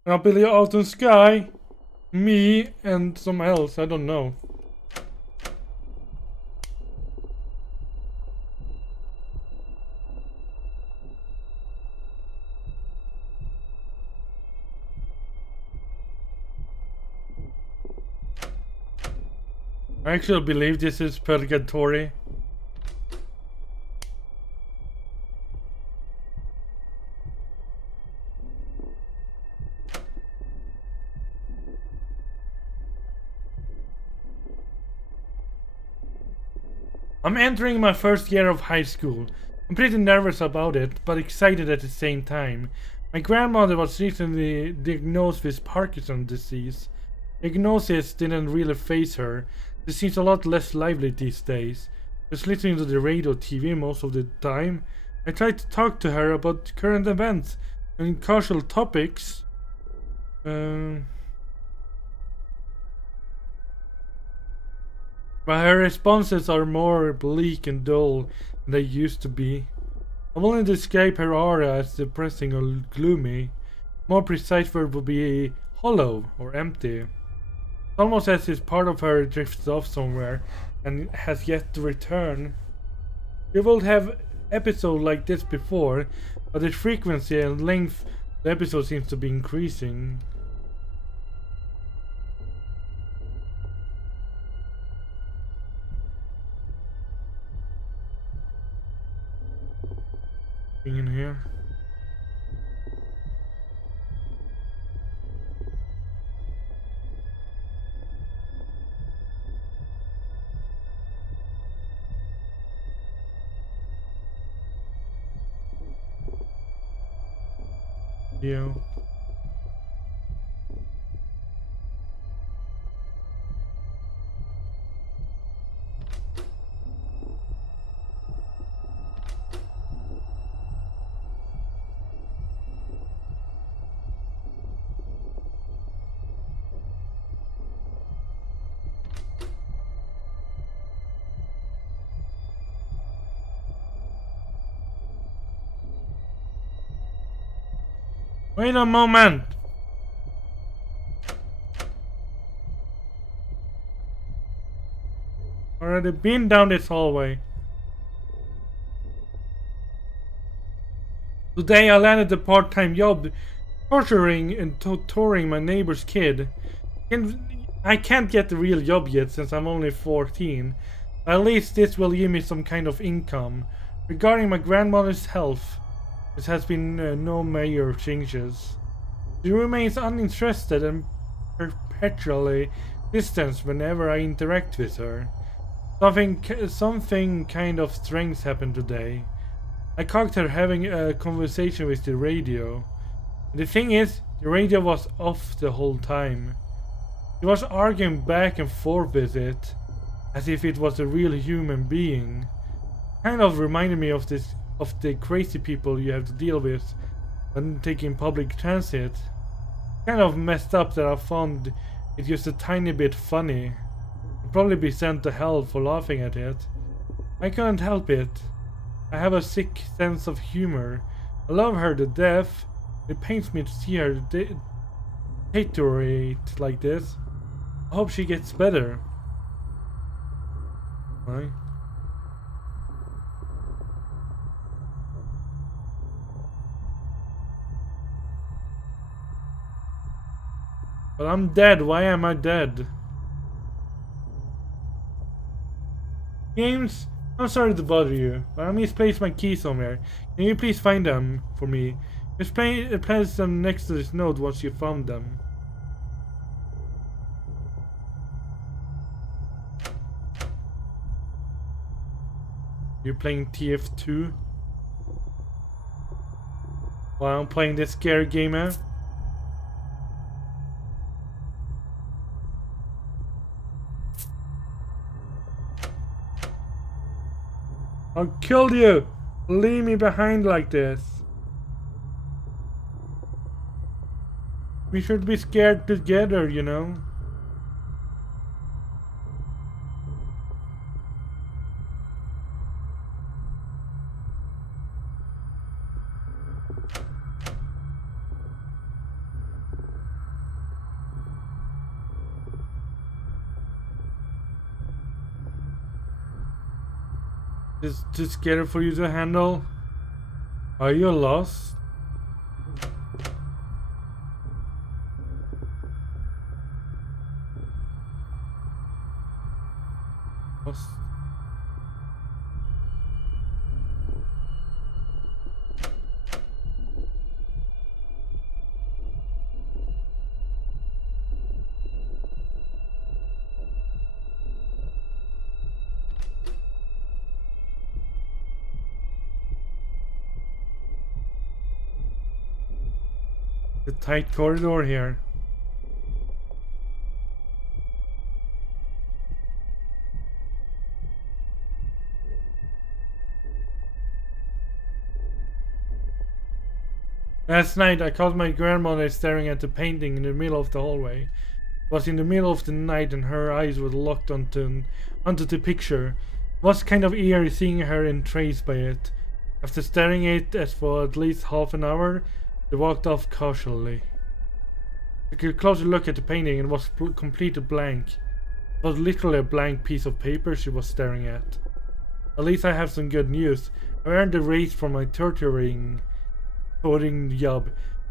I'll be the Autumn Sky, me, and someone else, I don't know. I actually believe this is purgatory. I'm entering my first year of high school. I'm pretty nervous about it, but excited at the same time. My grandmother was recently diagnosed with Parkinson's disease. Diagnosis didn't really faze her. She seems a lot less lively these days. Just listening to the radio TV most of the time. I tried to talk to her about current events and casual topics. But her responses are more bleak and dull than they used to be. I wouldn't describe her aura as depressing or gloomy. More precise word would be hollow or empty. It's almost as if part of her drifts off somewhere and has yet to return. We will have episodes like this before, but the frequency and length of the episode seems to be increasing. In here. Yeah. Wait a moment! Already been down this hallway. Today I landed a part-time job torturing and tutoring my neighbor's kid. I can't get the real job yet since I'm only 14. At least this will give me some kind of income. Regarding my grandmother's health, there has been no major changes. She remains uninterested and perpetually distant whenever I interact with her. Something kind of strange happened today. I caught her having a conversation with the radio. The thing is, the radio was off the whole time. She was arguing back and forth with it, as if it was a real human being. Kind of reminded me of the crazy people you have to deal with when taking public transit. Kind of messed up that I found it just a tiny bit funny. I'd probably be sent to hell for laughing at it. I couldn't help it. I have a sick sense of humor. I love her to death. It pains me to see her deteriorate like this. I hope she gets better. Right. But I'm dead. Why am I dead? Games, I'm sorry to bother you, but I misplaced my keys somewhere. Can you please find them for me? Just place them next to this note once you found them. You're playing TF2? While I'm playing this scary game out? I'll kill you! Leave me behind like this. We should be scared together, you know? Is too scary for you to handle? Are you lost? Lost. The tight corridor here. Last night I caught my grandmother staring at the painting in the middle of the hallway. It was in the middle of the night and her eyes were locked onto the picture. It was kind of eerie seeing her entranced by it. After staring at it for at least half an hour, they walked off cautiously. I took a closer look at the painting and it was completely blank. It was literally a blank piece of paper she was staring at. At least I have some good news. I earned a raise for my tutoring job.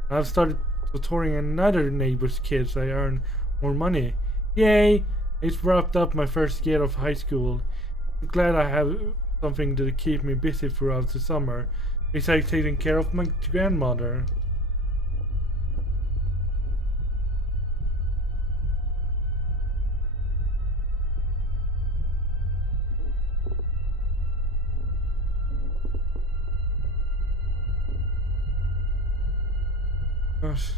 I've started tutoring another neighbor's kids. I earn more money. Yay! It's wrapped up my first year of high school. I'm glad I have something to keep me busy throughout the summer, besides taking care of my grandmother. Gosh.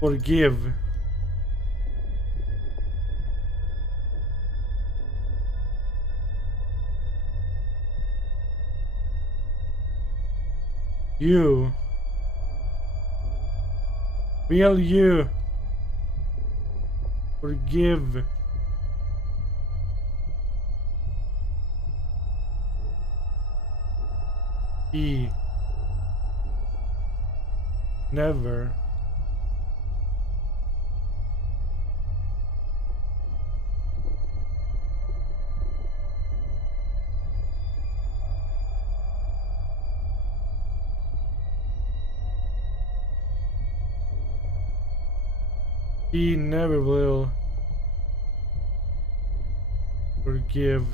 Forgive. You. Will you forgive? He never will forgive.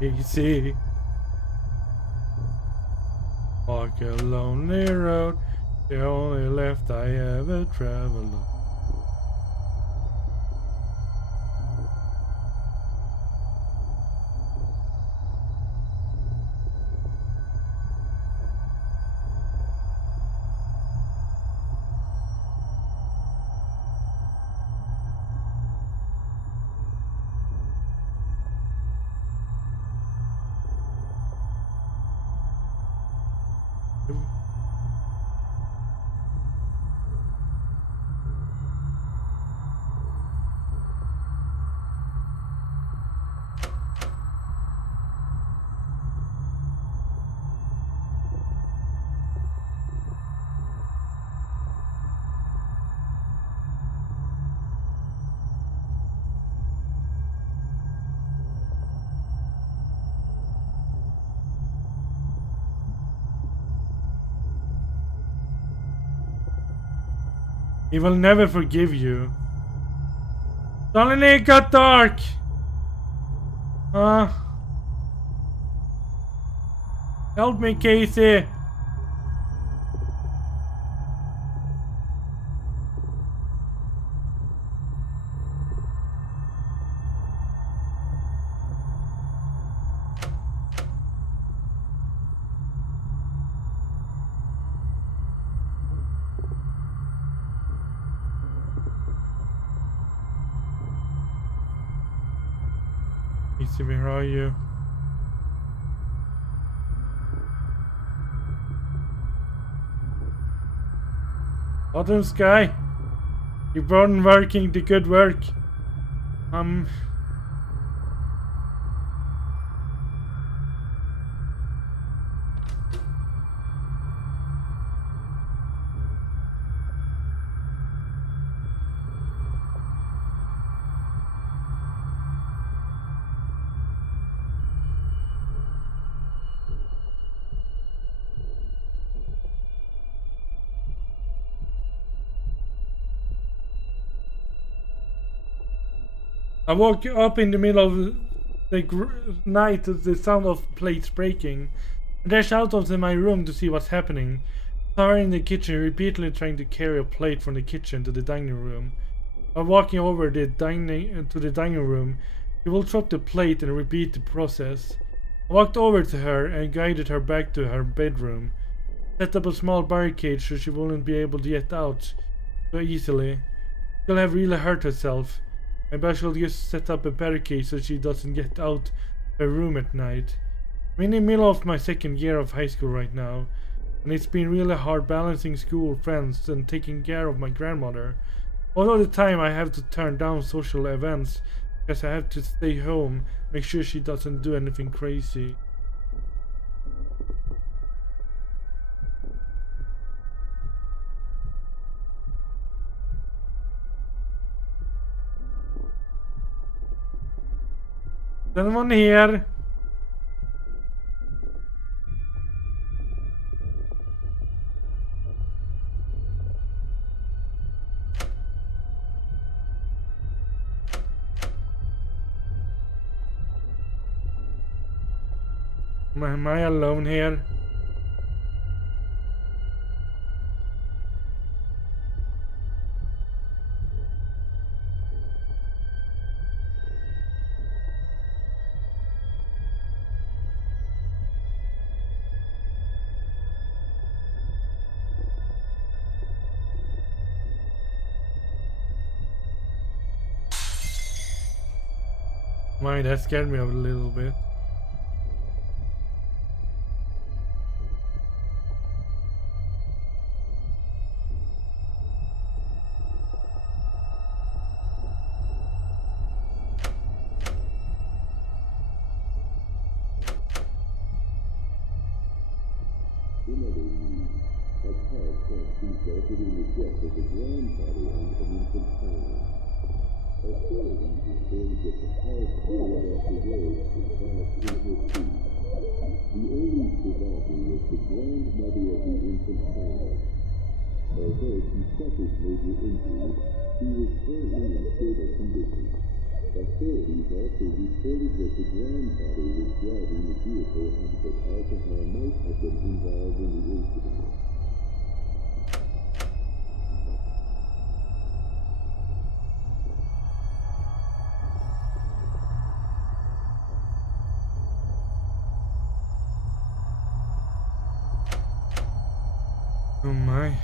Easy. Walk a lonely road, the only left I ever traveled on. He will never forgive you. Suddenly it got dark. Help me, Casey. Casey, where are you? Autumn sky. Keep on working the good work. I woke up in the middle of the night to the sound of plates breaking. I dashed out of my room to see what's happening. Saw her in the kitchen, repeatedly trying to carry a plate from the kitchen to the dining room. While walking over to the dining room, she will drop the plate and repeat the process. I walked over to her and guided her back to her bedroom. Set up a small barricade so she wouldn't be able to get out so easily. She'll have really hurt herself. Maybe I shall just set up a barricade so she doesn't get out of her room at night. I'm in the middle of my second year of high school right now, and it's been really hard balancing school, friends, and taking care of my grandmother. All of the time I have to turn down social events because I have to stay home, make sure she doesn't do anything crazy. Is anyone here? Am I alone here? My, that scared me a little bit. In other news, a car crash resulted in the death of a grandfather and an infant child. Authorities reported that the car swerved off the road and crashed into a tree. The only survivor was the grandmother of the infant child. Although she suffered major injuries, she was currently in stable condition. Authorities also reported that the grandfather was driving the vehicle and that alcohol might have been involved in the incident. Oh my.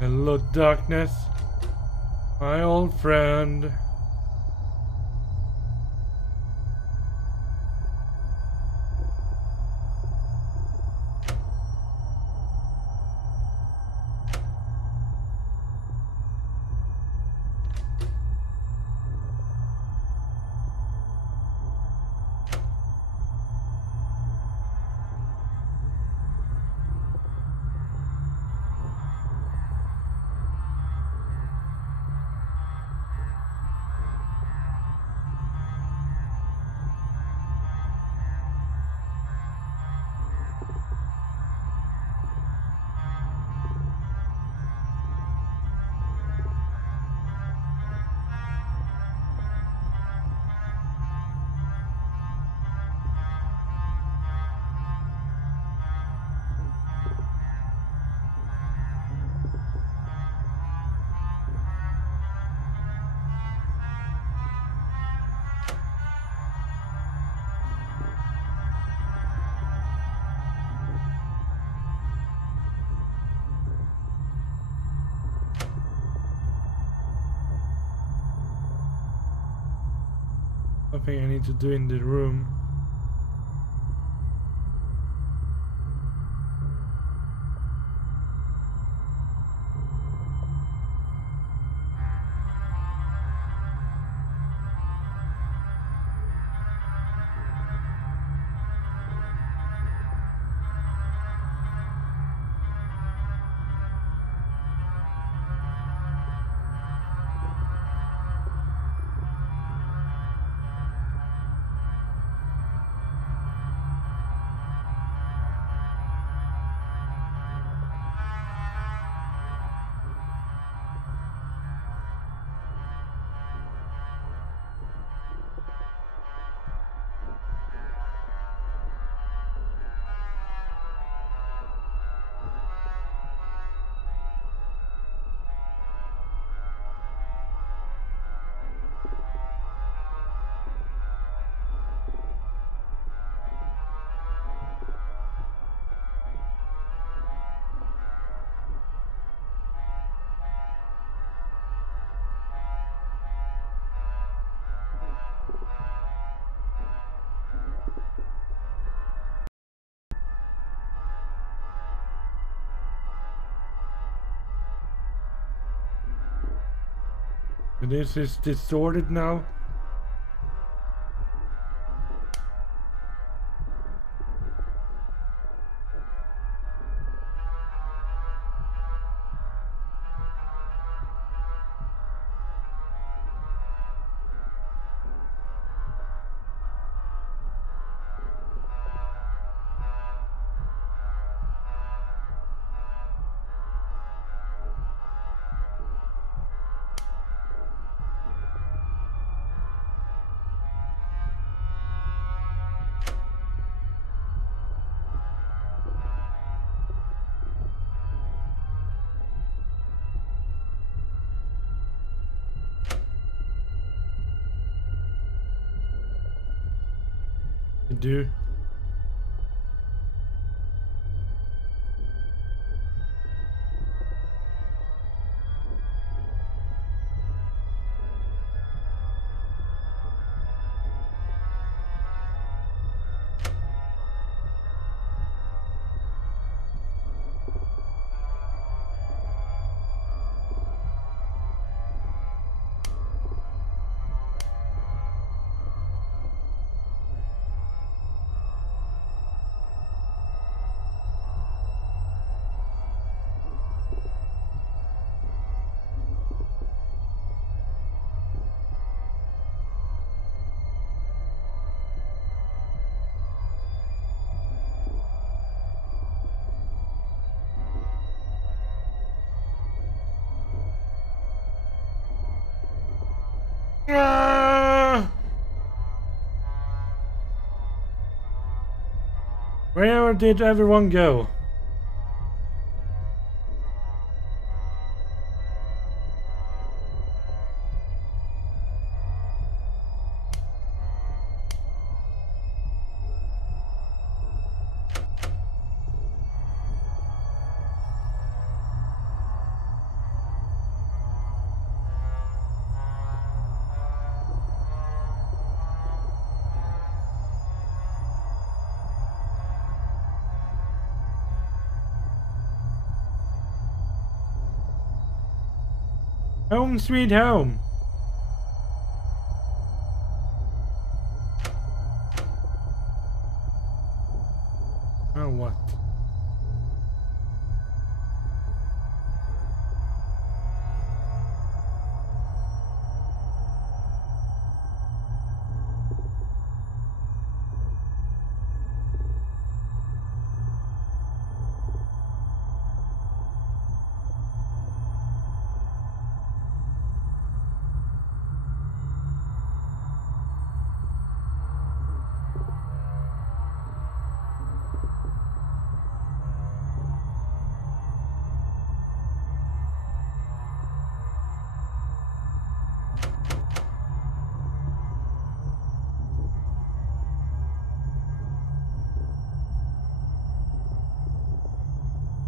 Hello, darkness, my old friend. Something I need to do in the room. This is distorted now. Do where did everyone go? Home sweet home. Oh, what?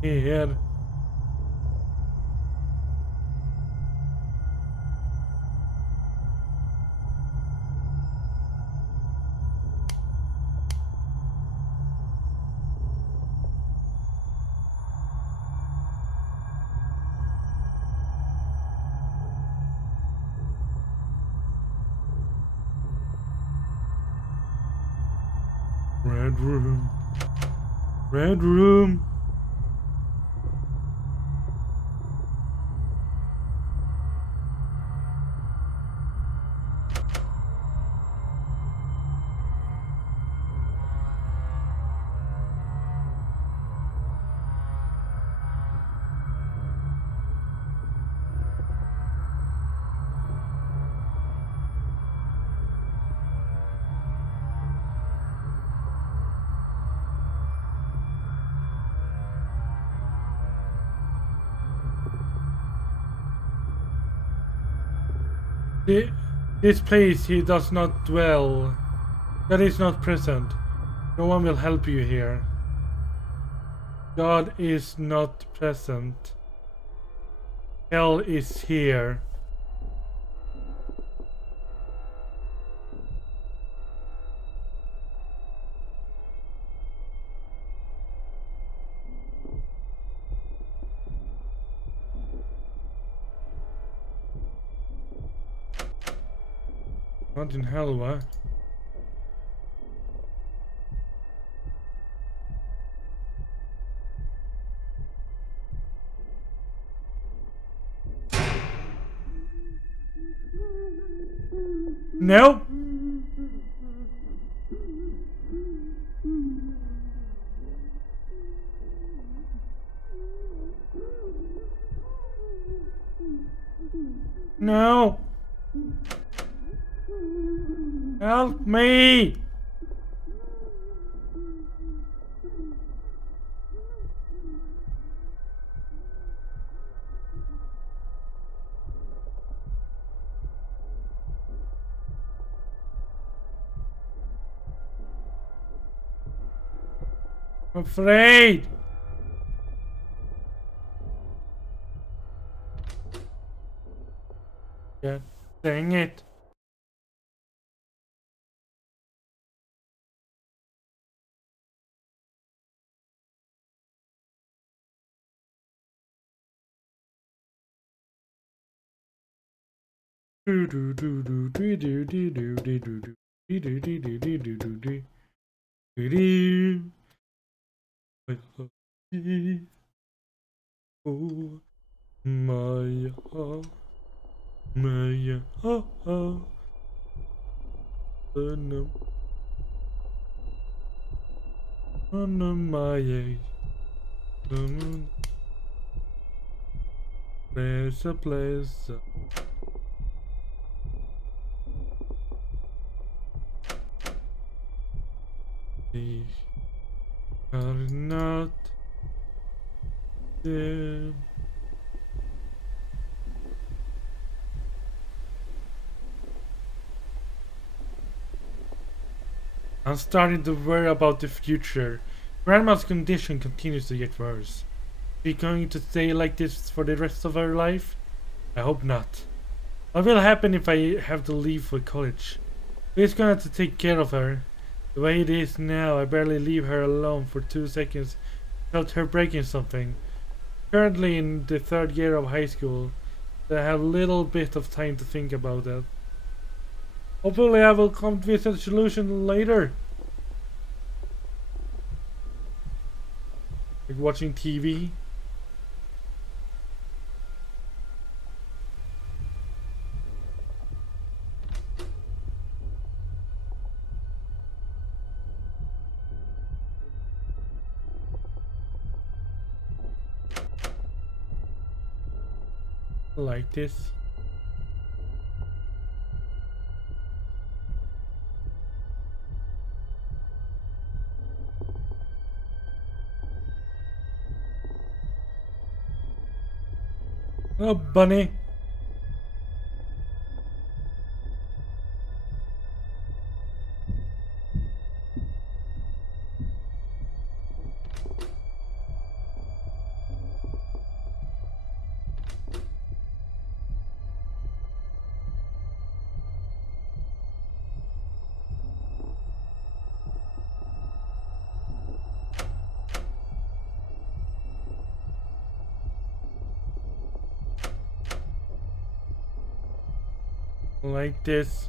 Here. Red room. Red room. This place he does not dwell. That is not present. No one will help you here. God is not present. Hell is here. Not in hell, what? Nope. No. Help me. I'm afraid. God dang it. Do do do do do do do do do do do do do do do do do do. Oh, Maya, Maya, Maya, place. We are not dead. I'm starting to worry about the future. Grandma's condition continues to get worse. Is she going to stay like this for the rest of her life? I hope not. What will happen if I have to leave for college? Who's gonna have to take care of her? The way it is now, I barely leave her alone for 2 seconds without her breaking something. Currently in the 3rd year of high school, so I have little bit of time to think about that. Hopefully I will come with a solution later. Like watching TV. Like this. Oh, bunny. Like this.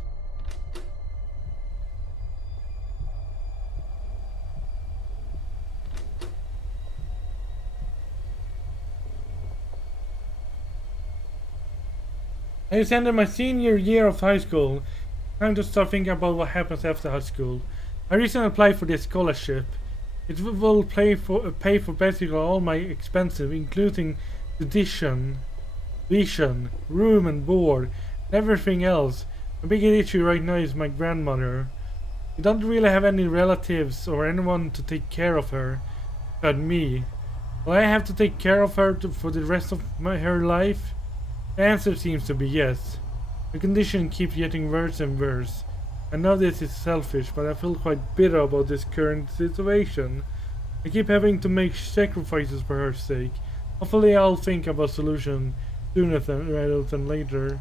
I just ended my senior year of high school. Time to start thinking about what happens after high school. I recently applied for this scholarship. It will pay for basically all my expenses, including tuition, room and board, and everything else. My biggest issue right now is my grandmother. We don't really have any relatives or anyone to take care of her, but me. Will I have to take care of her for the rest of her life? The answer seems to be yes. The condition keeps getting worse and worse. I know this is selfish, but I feel quite bitter about this current situation. I keep having to make sacrifices for her sake. Hopefully I'll think of a solution sooner rather than later.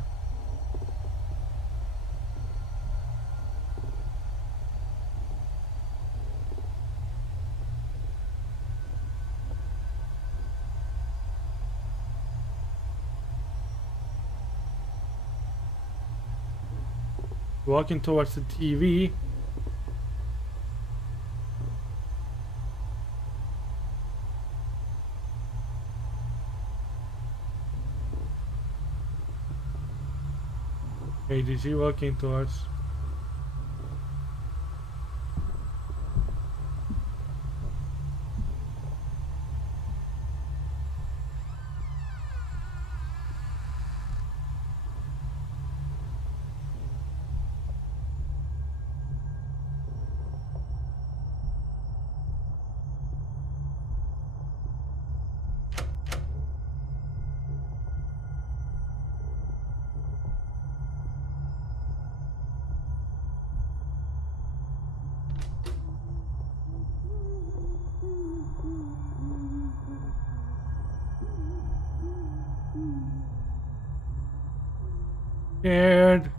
Walking towards the TV. Okay, did she walking towards? Scared.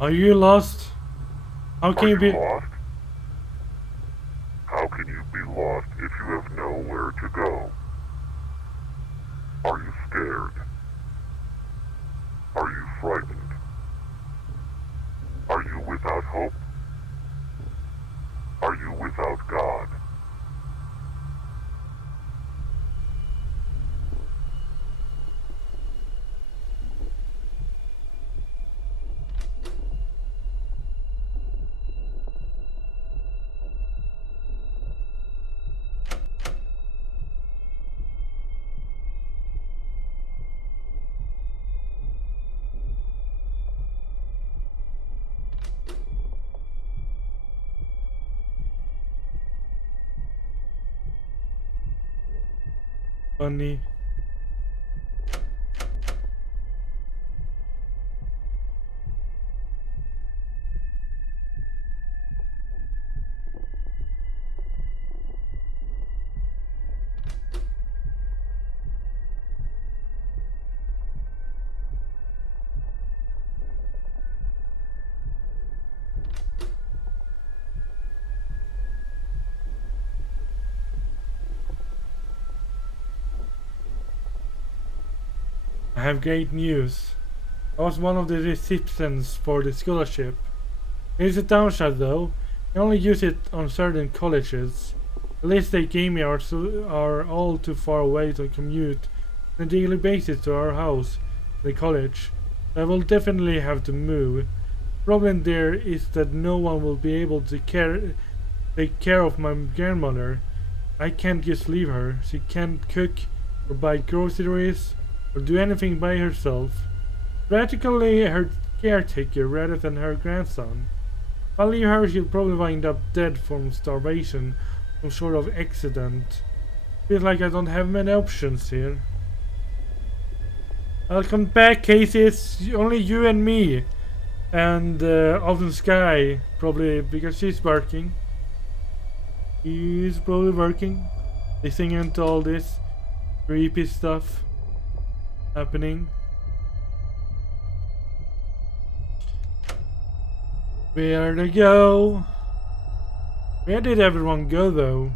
Are you lost? How can you be lost? How can you be lost if you have nowhere to go? Are you scared? Are you frightened? Are you without hope? Are you without God? funny? I have great news. I was one of the recipients for the scholarship. It is a downside though. I only use it on certain colleges. The list they gave me are all too far away to commute on a daily basis to our house, the college. I will definitely have to move. Problem there is that no one will be able to take care of my grandmother. I can't just leave her. She can't cook or buy groceries or do anything by herself. Practically her caretaker rather than her grandson. If I leave her, she'll probably wind up dead from starvation, some sort of accident. Feels like I don't have many options here. Welcome back, Casey. It's only you and me. And Often Sky, probably because she's working. She's probably working. Listening to all this creepy stuff happening. Where to go? Where did everyone go though?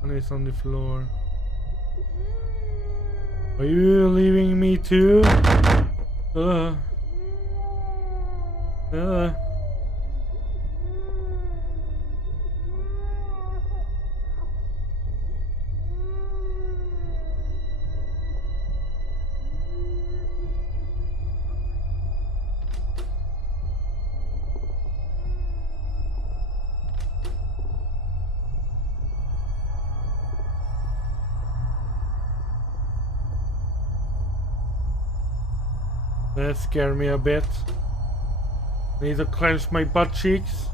One is on the floor. Are you leaving me too? Uh. That scared me a bit. I need to clench my butt cheeks.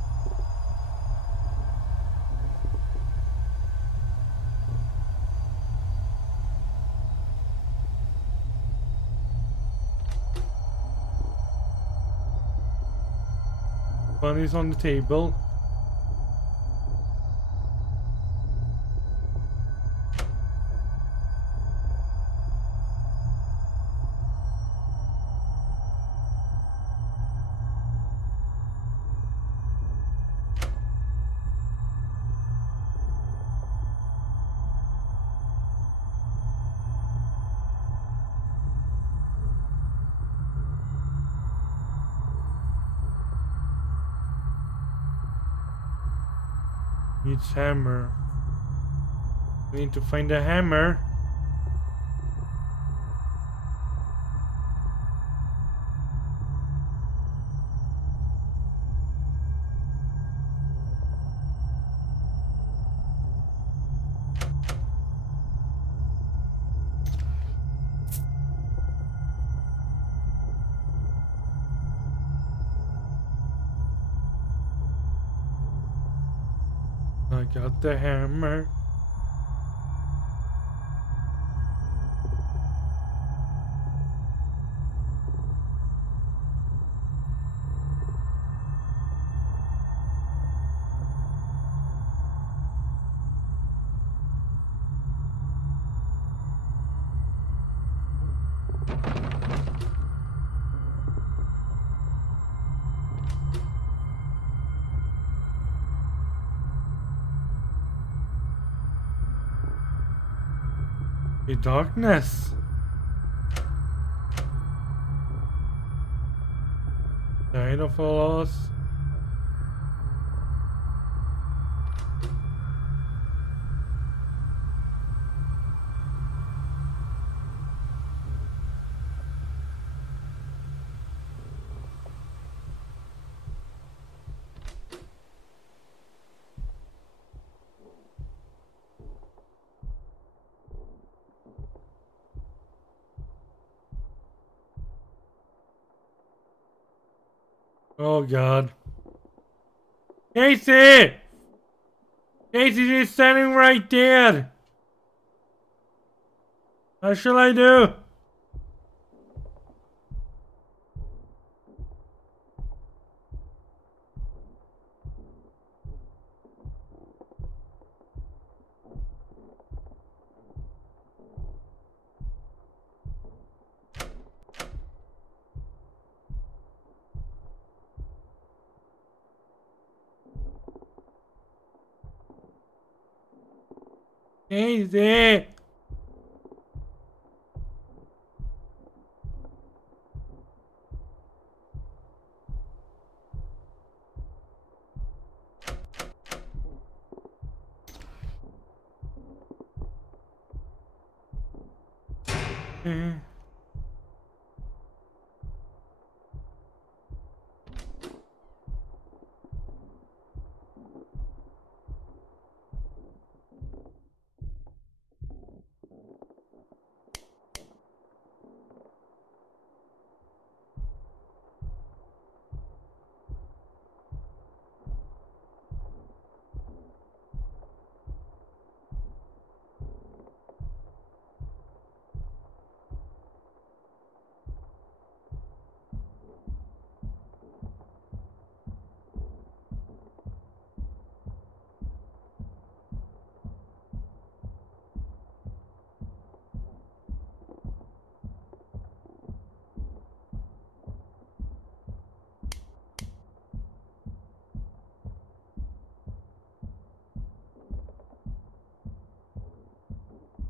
One is on the table. Needs hammer. We need to find a hammer. I got the hammer. The darkness. Trying to follow us. Oh God. Casey! Casey's just standing right there! What shall I do? Casey!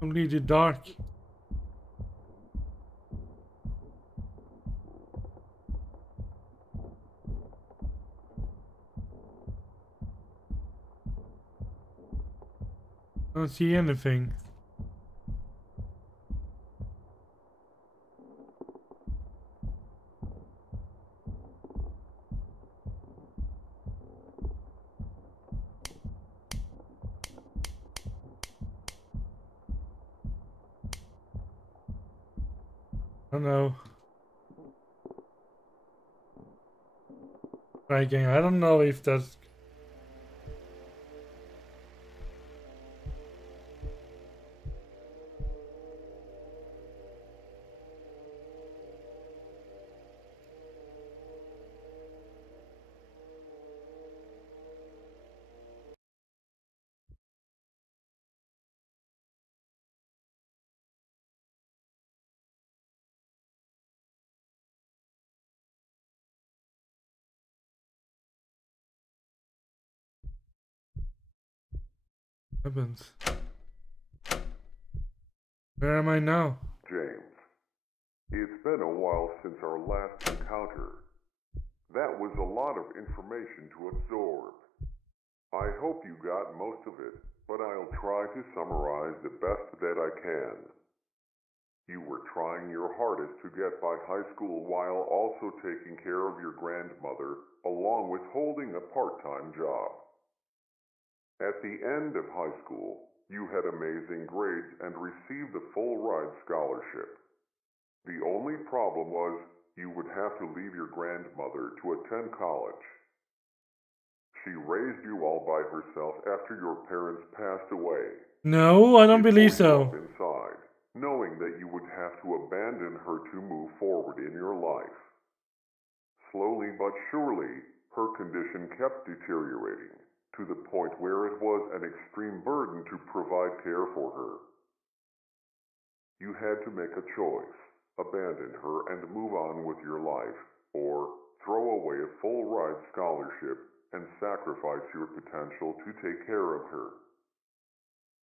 Completely dark. I don't see anything. I don't know. Try again. I don't know if that's happens. Where am I now? James, it's been a while since our last encounter. That was a lot of information to absorb. I hope you got most of it, but I'll try to summarize the best that I can. You were trying your hardest to get by high school while also taking care of your grandmother, along with holding a part-time job. At the end of high school, you had amazing grades and received a full ride scholarship. The only problem was you would have to leave your grandmother to attend college. She raised you all by herself after your parents passed away. No, I don't believe so. Inside, knowing that you would have to abandon her to move forward in your life. Slowly but surely, her condition kept deteriorating, to the point where it was an extreme burden to provide care for her. You had to make a choice, abandon her and move on with your life, or throw away a full ride scholarship and sacrifice your potential to take care of her.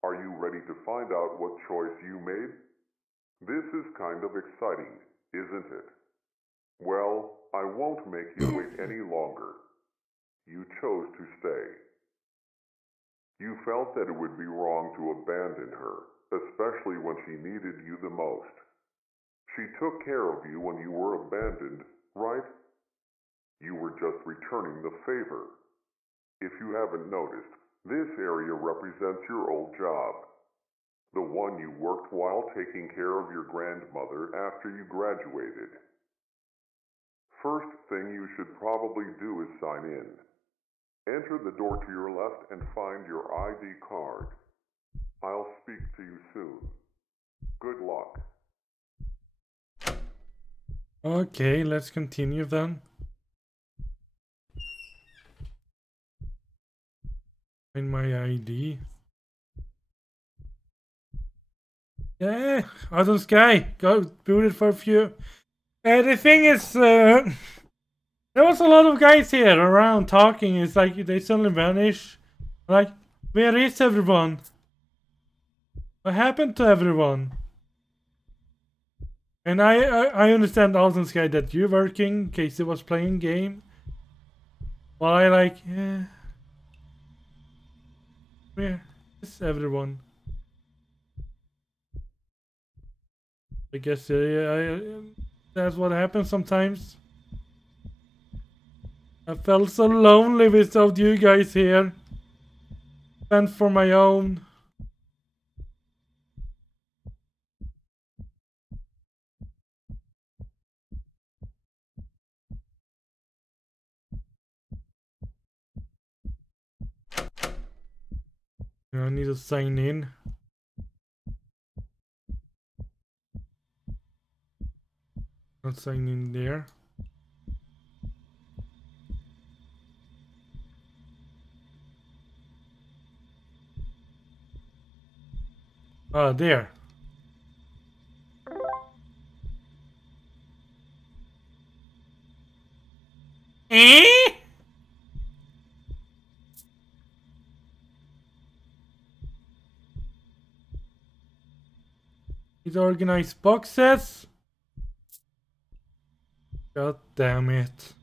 Are you ready to find out what choice you made? This is kind of exciting, isn't it? Well, I won't make you wait any longer. You chose to stay. You felt that it would be wrong to abandon her, especially when she needed you the most. She took care of you when you were abandoned, right? You were just returning the favor. If you haven't noticed, this area represents your old job. The one you worked while taking care of your grandmother after you graduated. First thing you should probably do is sign in. Enter the door to your left and find your ID card. I'll speak to you soon. Good luck. Okay, let's continue then. Find my ID. Yeah, Awesome Sky. Go boot it for a few. The thing is, there was a lot of guys here around talking. It's like they suddenly vanish. Like, where is everyone? What happened to everyone? And I understand Awesome Sky that you're working. Casey was playing game. While I like, yeah. Where is everyone? I guess that's what happens sometimes. I felt so lonely without you guys here. Went for my own. I need to sign in. Not sign in there. Ah, there. Eh? with organized boxes. God damn it.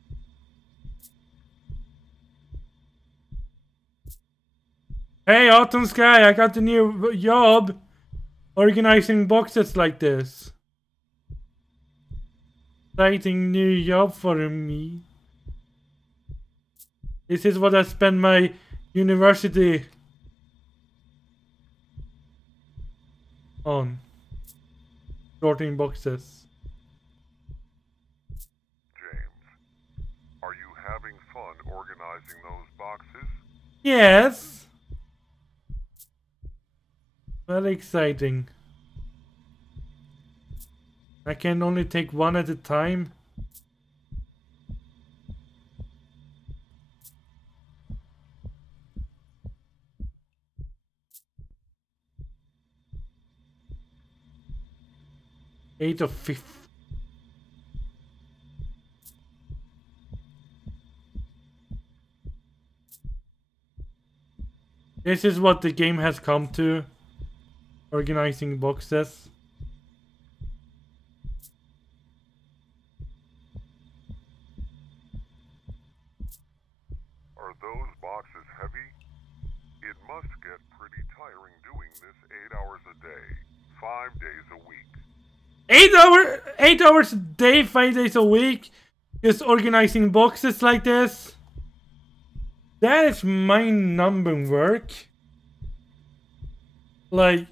Hey, Autumn Sky, I got a new job organizing boxes like this. Exciting new job for me. This is what I spend my university on. Sorting boxes. James, are you having fun organizing those boxes? Yes. Very exciting. I can only take one at a time. Eight of 50. This is what the game has come to. Organizing boxes. Are those boxes heavy? It must get pretty tiring doing this 8 hours a day, 5 days a week. 8 hours a day, 5 days a week. Just organizing boxes like this. That is mind-numbing work. Like,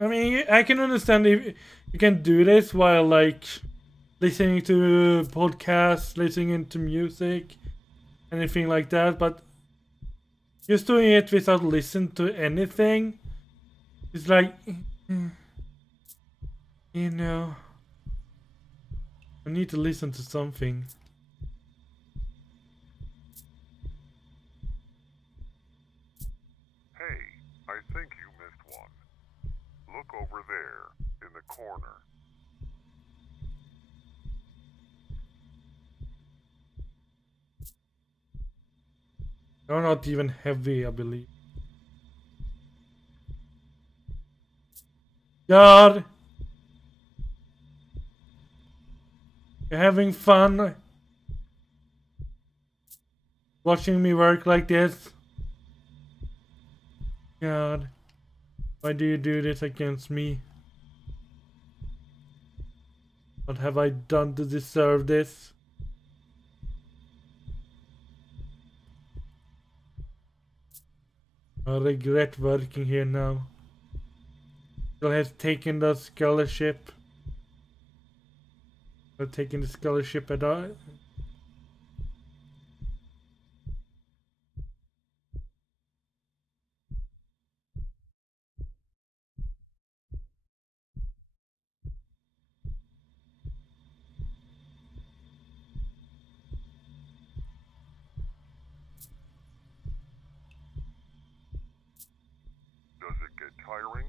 I mean, I can understand if you can do this while like listening to podcasts, listening to music, anything like that, but just doing it without listening to anything, it's like, you know, I need to listen to something. Hey, I think you missed one. Look over there, in the corner. They're not even heavy, I believe. God! You're having fun watching me work like this? God, why do you do this against me? What have I done to deserve this? I regret working here now. Still has taken the scholarship. Not taking the scholarship at all. Does it get tiring?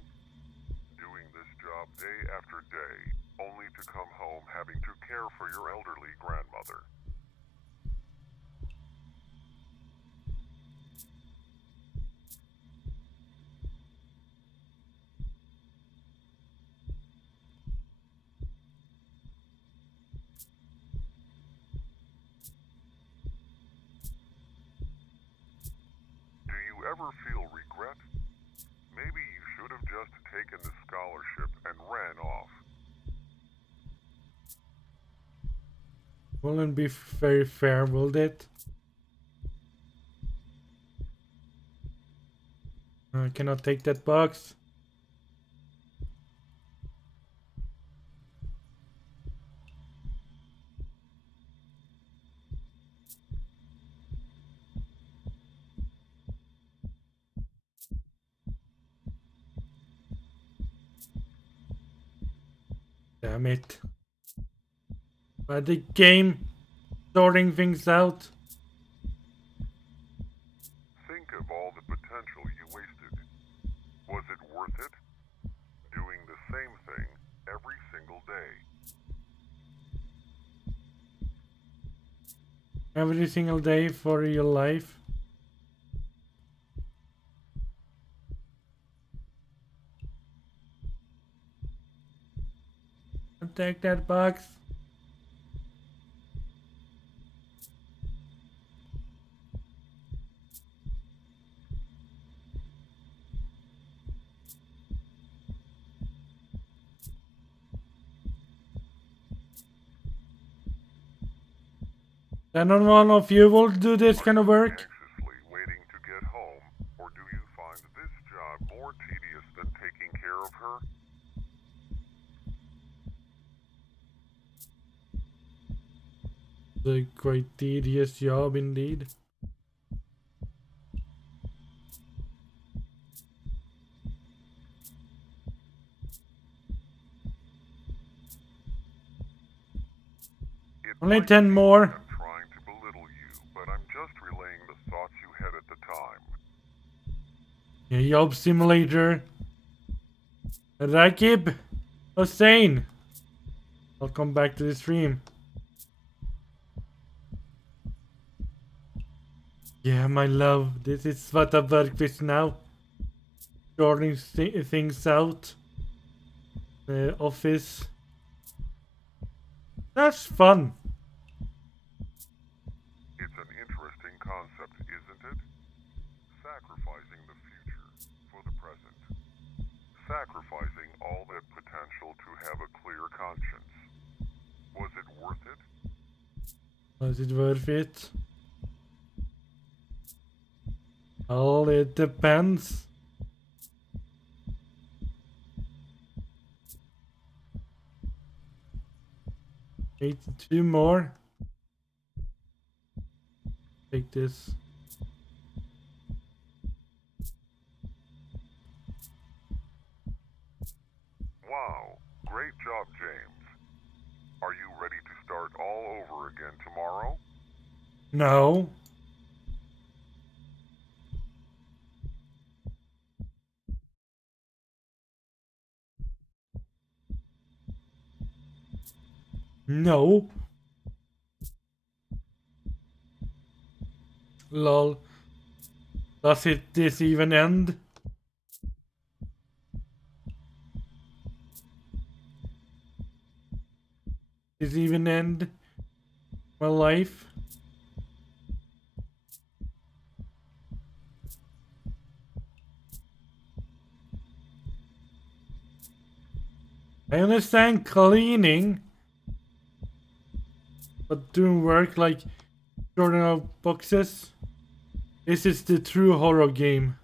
Doing this job day after day, only to come home having to care for your elderly grandmother. Do you ever feel regret? Maybe you should have just taken the scholarship and ran off. Wouldn't be very fair, will it? I cannot take that box. Damn it. But the game sorting things out. Think of all the potential you wasted. Was it worth it? Doing the same thing every single day. Every single day for your life. take that box. Then one of you will do this kind of work. Anxiously waiting to get home, or do you find this job more tedious than taking care of her? The quite tedious job indeed. Only 10 more. I'm trying to belittle you, but I'm just relaying the thoughts you had at the time. Yeah, job simulator. Rakib Hussein. Welcome back to the stream. Yeah, my love. This is what I work with now. Sorting things out. The office. That's fun. It's an interesting concept, isn't it? Sacrificing the future for the present. Sacrificing all that potential to have a clear conscience. Was it worth it? Was it worth it? Well, it depends. Wait, 2 more. Take this. Wow, great job, James. Are you ready to start all over again tomorrow? No. No. Lol. Does this even end? Does it even end my life? I understand cleaning, but doing work like sorting out boxes. This is the true horror game.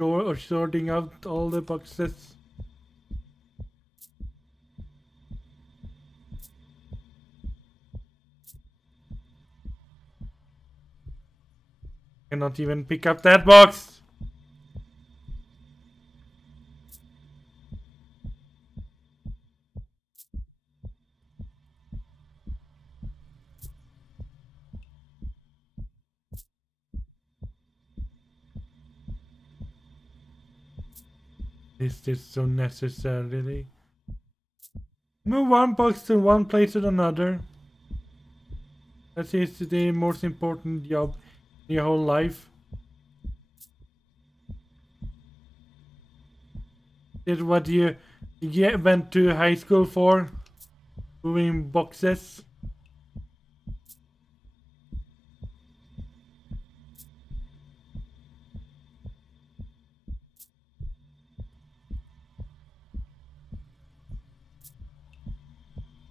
Or sorting out all the boxes. Cannot even pick up that box. Is this so necessarily? Move one box to one place to another. That is the most important job in your whole life. Is what you went to high school for? Moving boxes?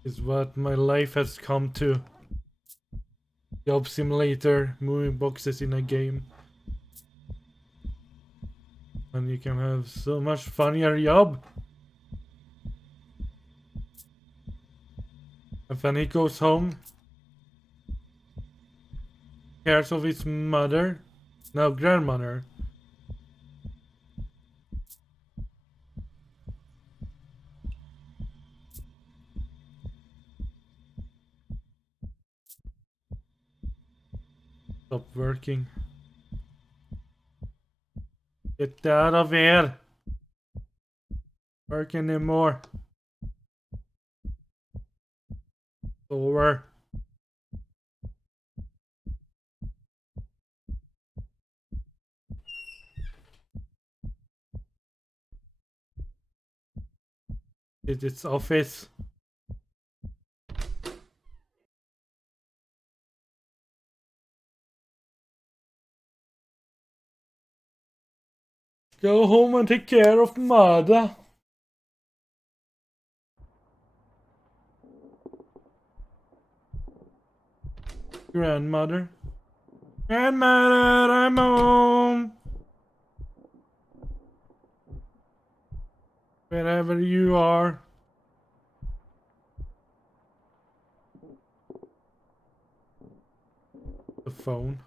Is what my life has come to. Job simulator, moving boxes in a game. And you can have so much funnier job. And when he goes home, cares of his mother, no, grandmother. Stop working. Get out of here. Work anymore. Over. It's its office. Go home and take care of mother. Grandmother. Grandmother, I'm home. Wherever you are. The phone.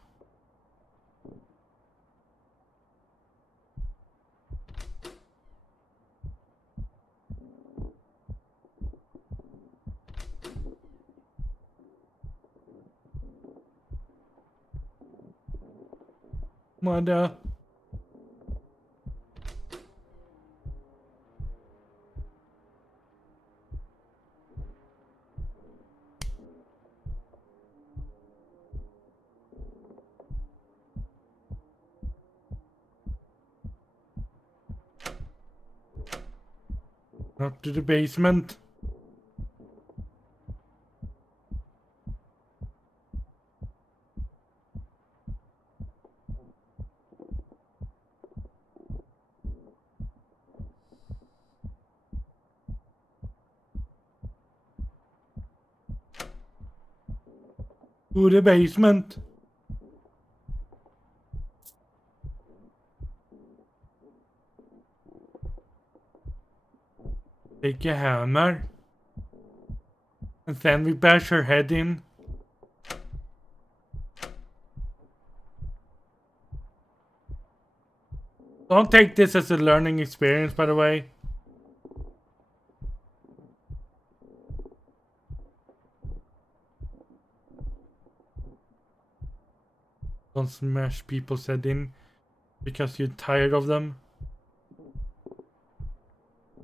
Mother. Up to the basement. To the basement. Take a hammer. And then we bash her head in. Don't take this as a learning experience, by the way. Don't smash people's head in because you're tired of them.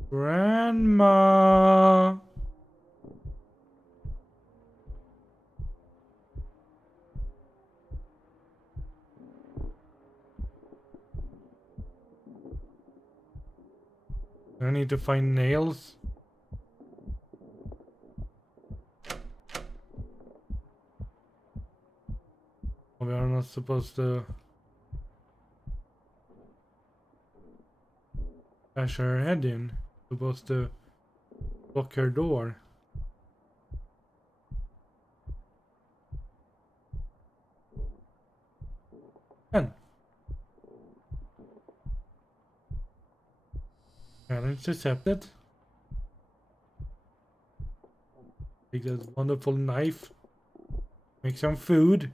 Grandma. I need to find nails. We are not supposed to bash her head in. Supposed to block her door. And challenge accepted. Take that wonderful knife. Make some food.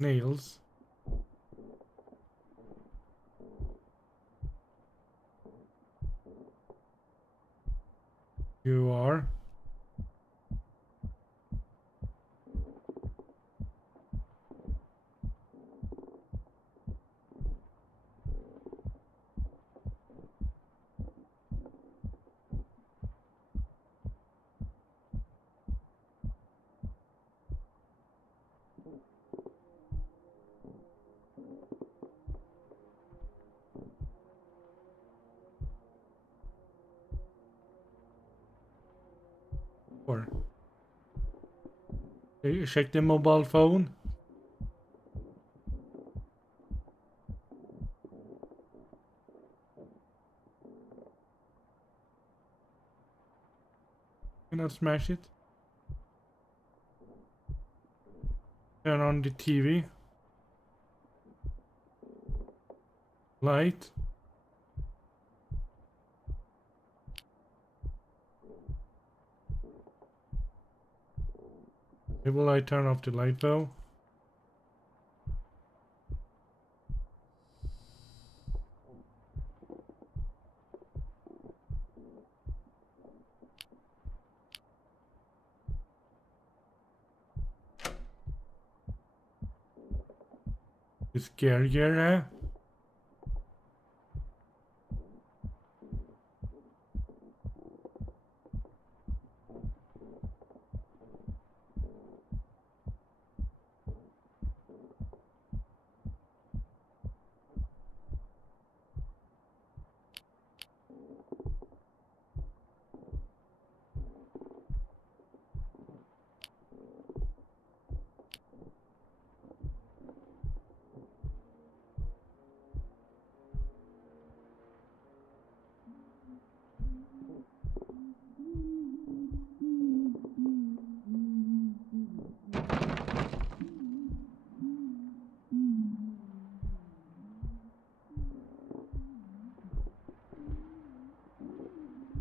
Nails. You are. Or check the mobile phone. Cannot smash it. Turn on the TV. Light. Will I turn off the light though? It's scarier, eh?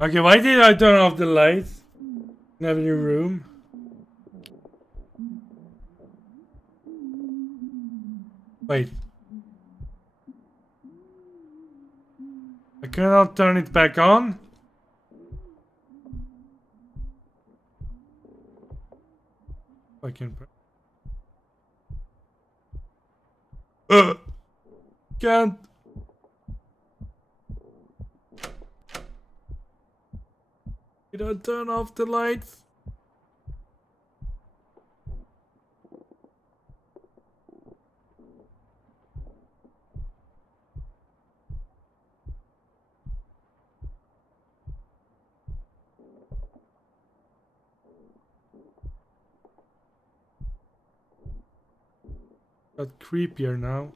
Okay, why did I turn off the lights in every room? Wait. I cannot turn it back on? I can... Can't. Did I turn off the lights? Got creepier now.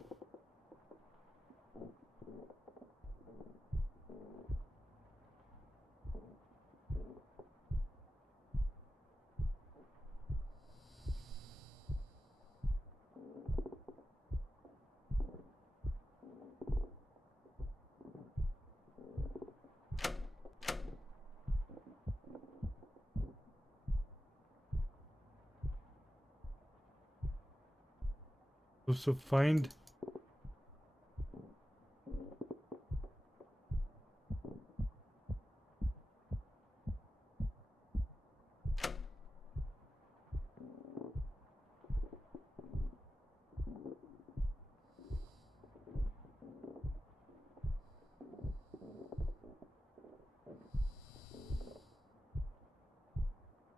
Also find...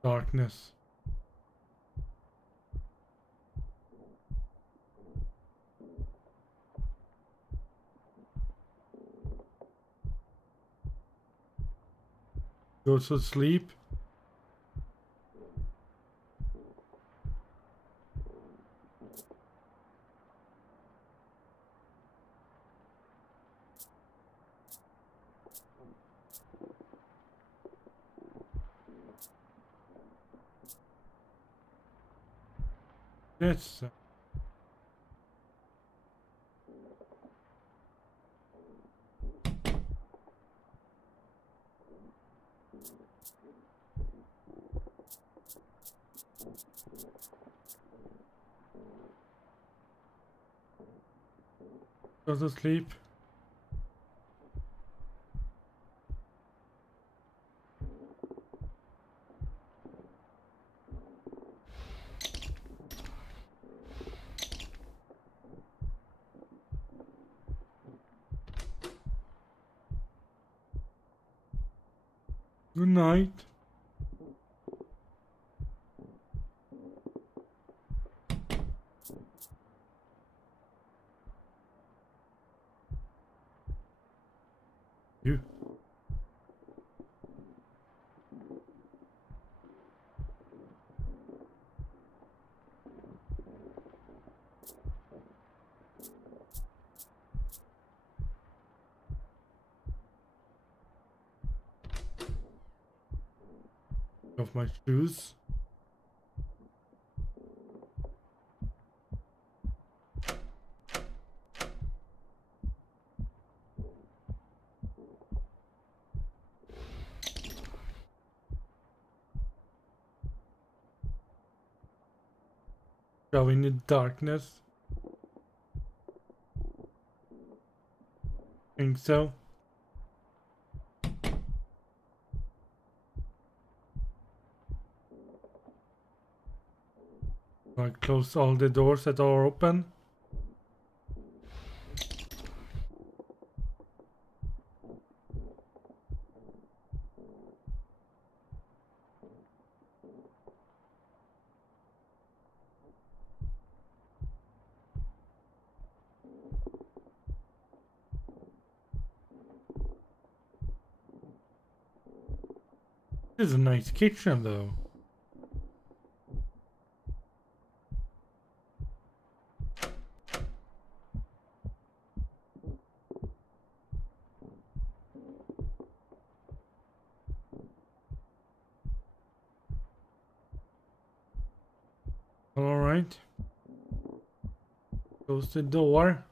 darkness. Go to sleep. Yes. Go to sleep. Good night. You. Off my shoes. Go in the darkness. Think so. I close all the doors that are open. This is a nice kitchen though. Alright. Close the door.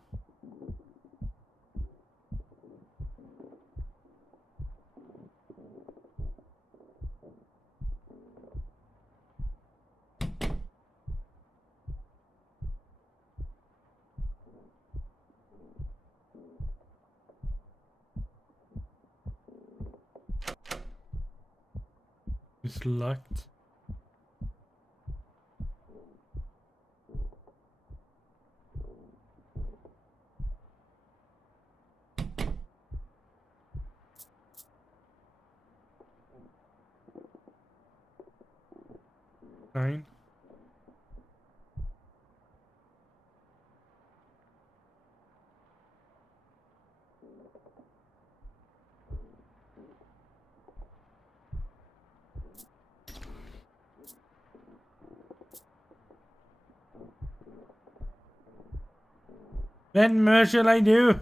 It's locked. Fine. What more shall I do?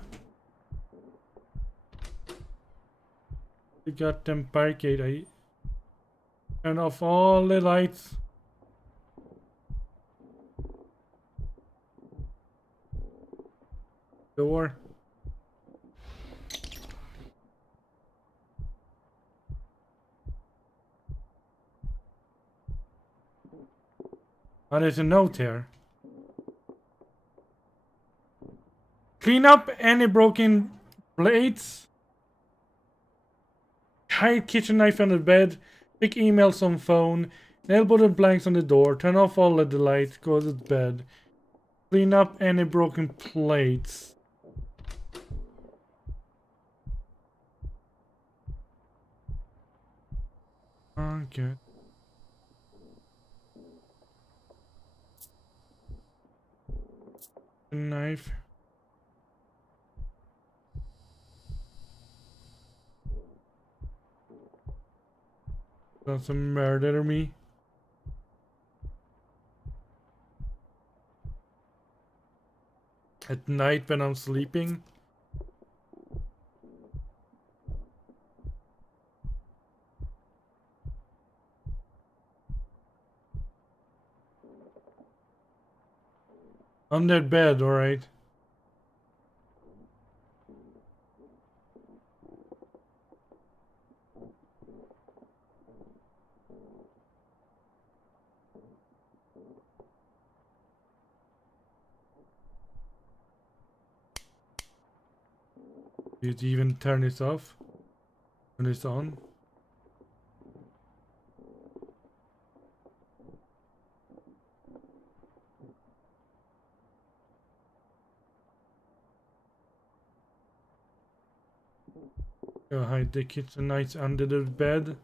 The goddamn barricade. I turn off all the lights. Door. Oh, there's a note here. Clean up any broken plates. Hide kitchen knife on the bed. Pick emails on phone. Nail button blanks on the door. Turn off all of the lights. Go to bed. Clean up any broken plates. Okay. Knife. That's a murder me. At night when I'm sleeping. Under bed, alright. Did you even turn this off? Turn this on? Go hide the kitchen knives under the bed.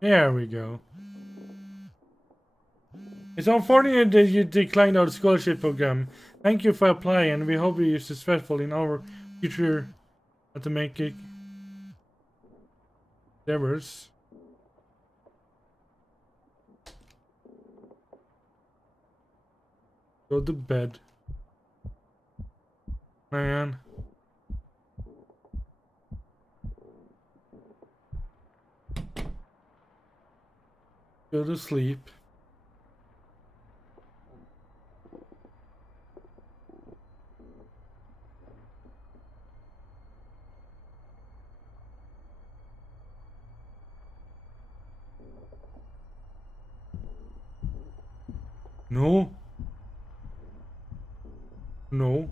There we go. It's unfortunate that you declined our scholarship program. Thank you for applying, and we hope you're successful in our future mathematics endeavors. Go to bed. Man. Go to sleep. No. No.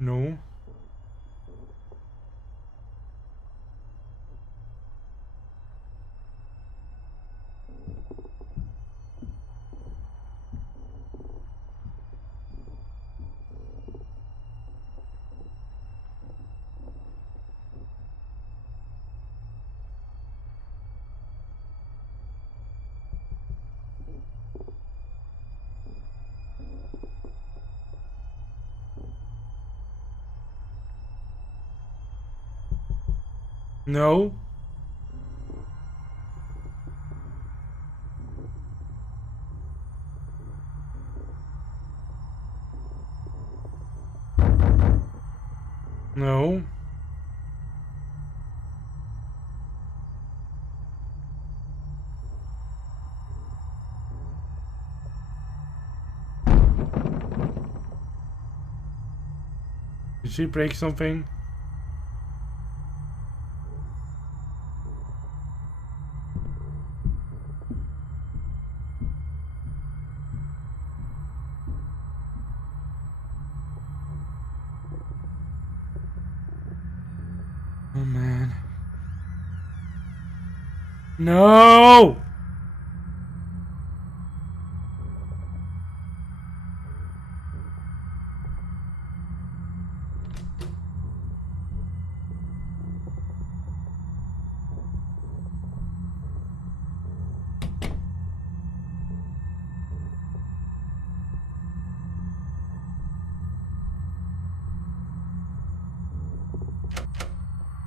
No. No. No. Did she break something? Oh man. No!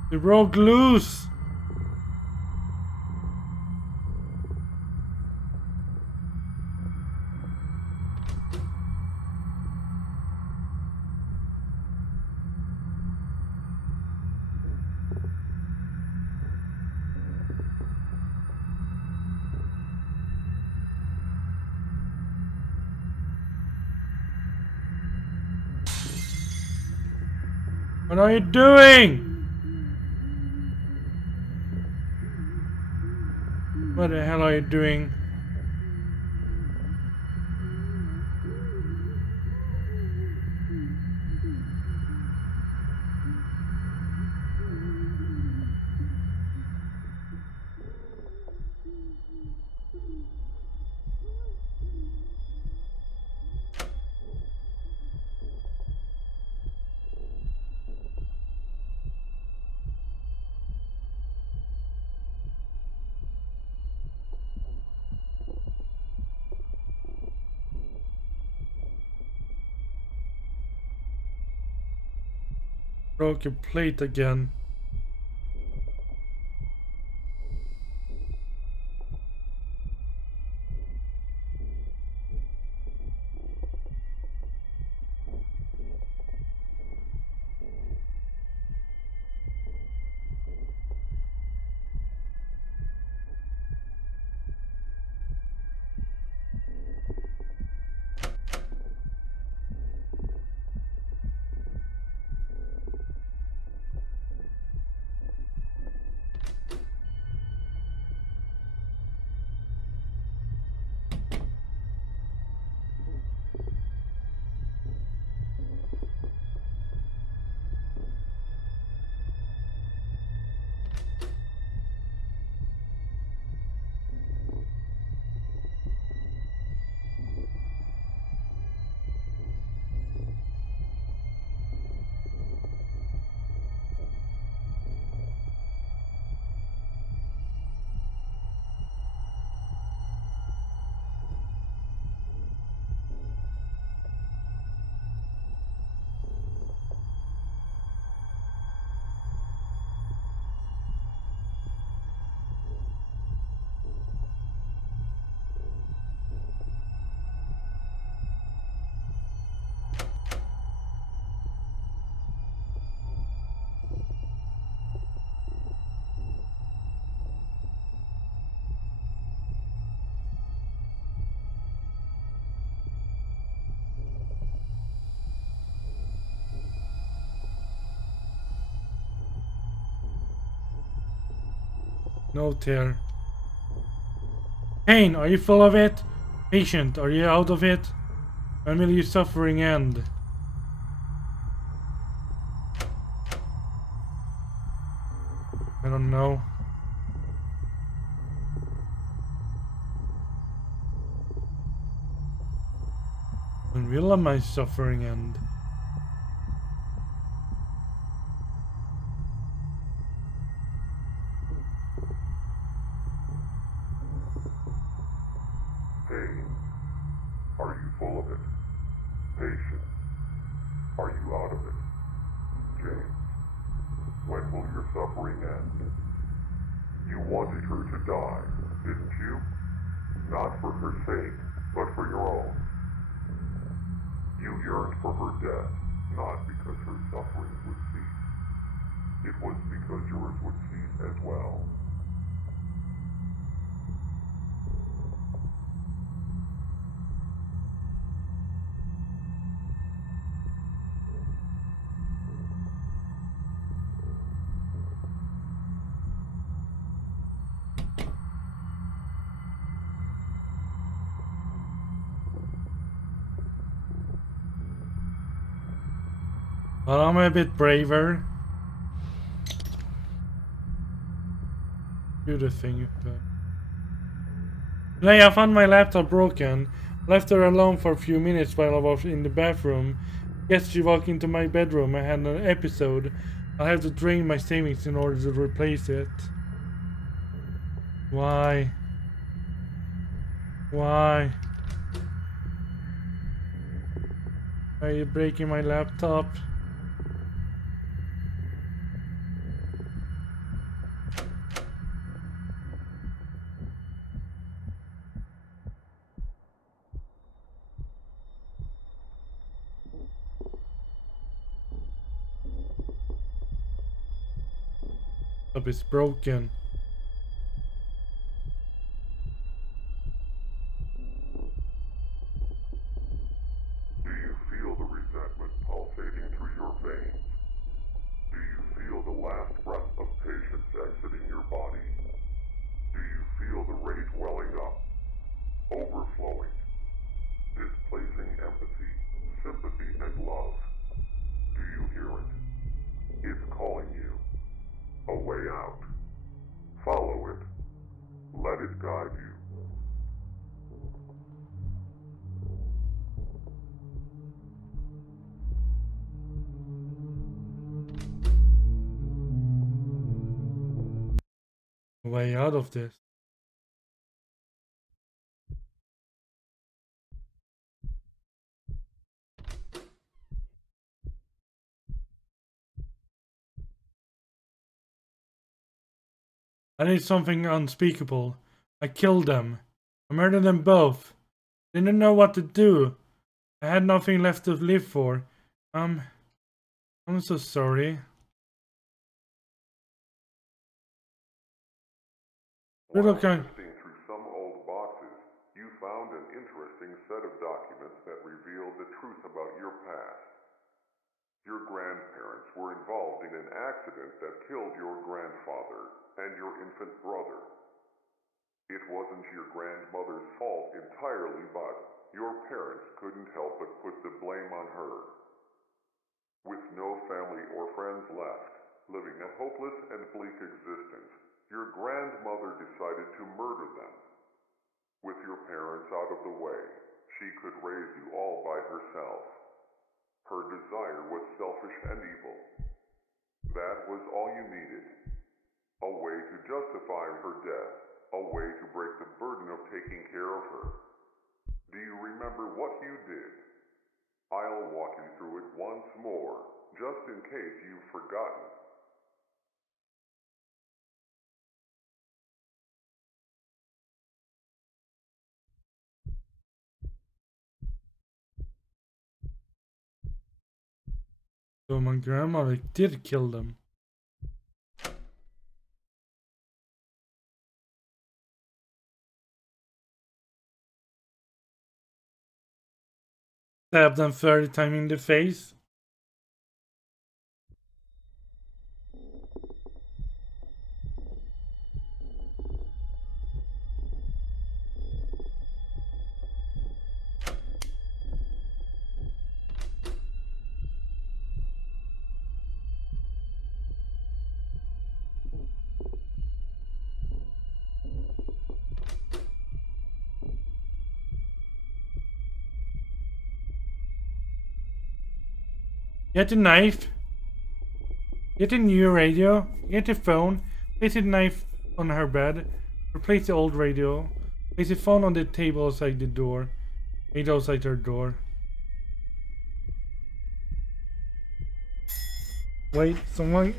They broke loose! What are you doing? What the hell are you doing? Broke your plate again. No tear. Pain, are you full of it? Patient, are you out of it? When will your suffering end? I don't know. When will my suffering end? Pain. Are you full of it? Patience. Are you out of it? James. When will your suffering end? You wanted her to die, didn't you? Not for her sake, but for your own. You yearned for her death, not because her suffering would cease. It was because yours would cease as well. Well, I'm a bit braver. Do the thing. Today I found my laptop broken. Left her alone for a few minutes while I was in the bathroom. Guess she walked into my bedroom. I had an episode. I'll have to drain my savings in order to replace it. Why? Why? Why are you breaking my laptop? Laptop is broken. Do you feel the resentment pulsating through your veins? Do you feel the last breath of patience exiting your body? Do you feel the rage welling up, overflowing, displacing empathy, sympathy, and love? Do you hear it? It's calling you. A way out. Follow it. Let it guide you. Way out of this. I did something unspeakable. I killed them. I murdered them both. Didn't know what to do. I had nothing left to live for. I'm so sorry. While Okay. sifting through some old boxes, you found an interesting set of documents that revealed the truth about your past. Your grandparents were involved in an accident that killed your grandfather and your infant brother. It wasn't your grandmother's fault entirely, but your parents couldn't help but put the blame on her. With no family or friends left, living a hopeless and bleak existence, your grandmother decided to murder them. With your parents out of the way, she could raise you all by herself. Her desire was selfish and evil. That was all you needed. A way to justify her death. A way to break the burden of taking care of her. Do you remember what you did? I'll walk you through it once more, just in case you've forgotten. So my grandmother did kill them. Stabbed them 30 times in the face. Get a knife. Get a new radio. Get a phone. Place the knife on her bed. Replace the old radio. Place the phone on the table outside the door. Right outside her door. Wait, someone...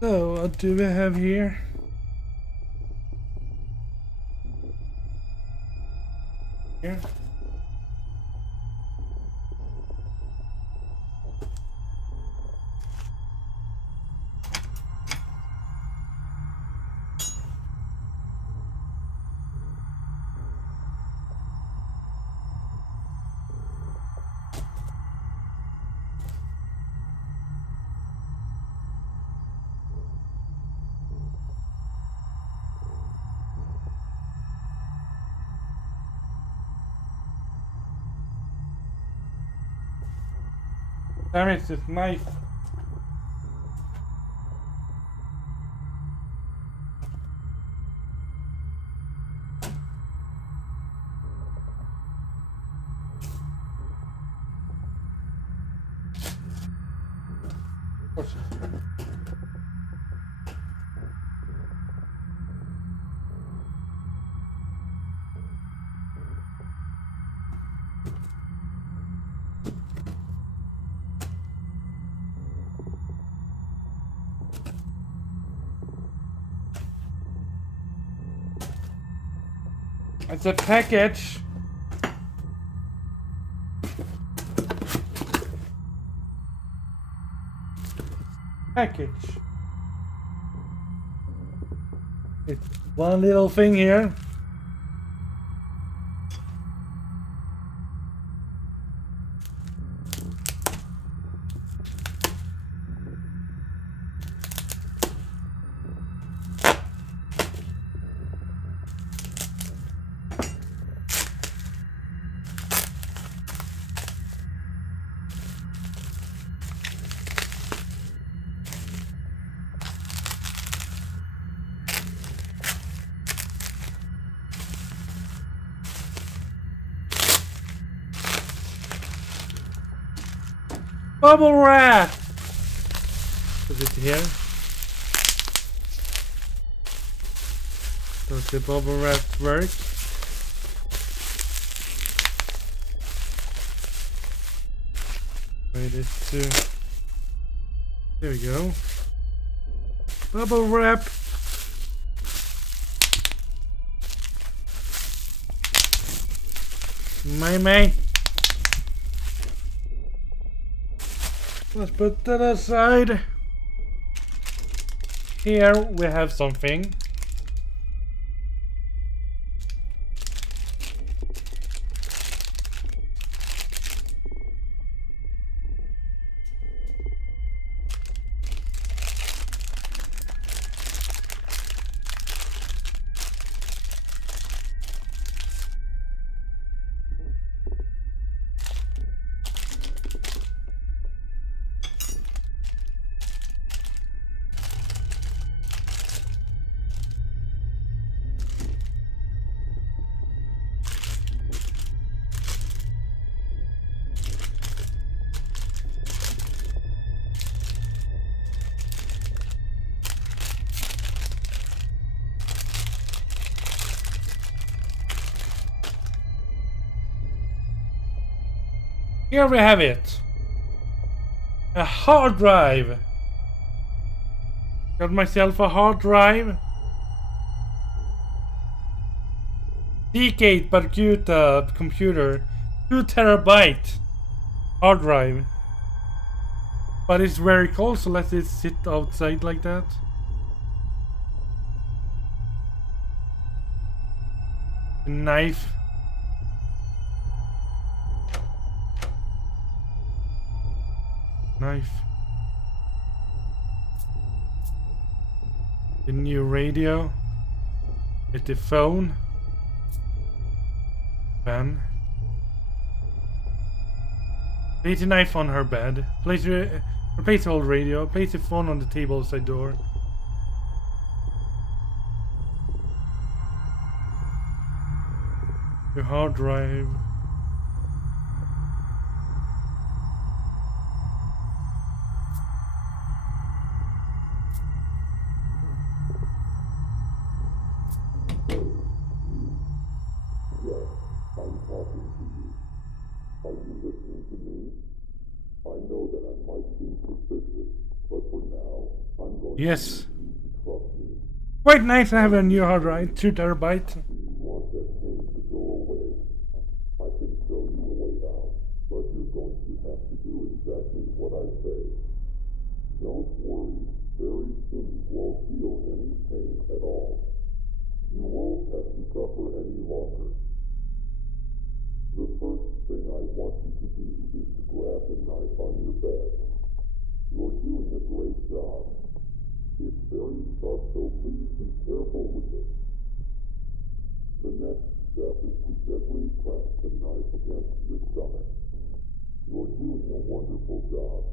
So, what do we have here? Here. Damn it, this knife. It's a package. Package. It's one little thing here. Bubble wrap! Put it here. Does the bubble wrap work? Wait, it's there we go. Bubble wrap. My. Let's put that aside. Here we have something. Here we have it. A hard drive. Got myself a hard drive. Decade Barcuta computer. 2 terabyte hard drive. But it's very cold, so let it sit outside like that. A knife. Knife. The new radio. With the phone. Pen. Place the knife on her bed. Replace the old radio. Place the phone on the table outside door. The hard drive. Yes. Trust me, Quite nice to have a new hard drive, 2 terabyte. you want that pain to go away. I can show you a way out, but you're going to have to do exactly what I say. Don't worry, very soon you won't feel any pain at all. You won't have to suffer any longer. The first thing I want you to do is to grab the knife on your bed. You're doing a great job. It's very sharp, so please be careful with it. The next step is to gently press the knife against your stomach. You're doing a wonderful job.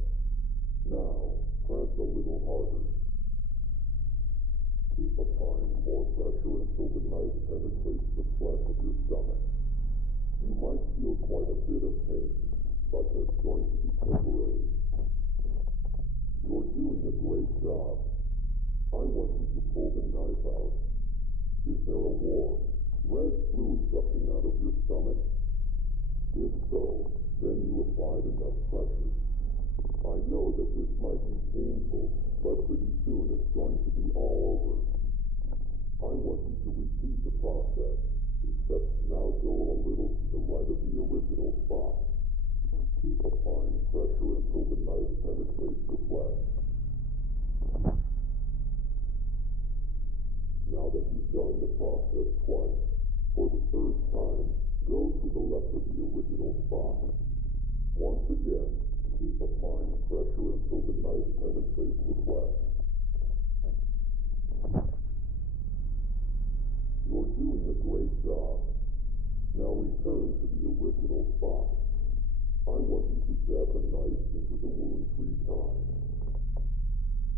Now, press a little harder. Keep applying more pressure until the knife penetrates the flesh of your stomach. You might feel quite a bit of pain, but that's going to be temporary. You're doing a great job. I want you to pull the knife out. Is there a warm, red fluid gushing out of your stomach? If so, then you applied enough pressure. I know that this might be painful, but pretty soon it's going to be all over. I want you to repeat the process, except now go a little to the right of the original spot. Keep applying pressure until the knife penetrates the flesh. Now that you've done the process twice, for the third time, go to the left of the original spot. Once again, keep applying pressure until the knife penetrates the flesh. You're doing a great job. Now return to the original spot. I want you to jab the knife into the wound 3 times.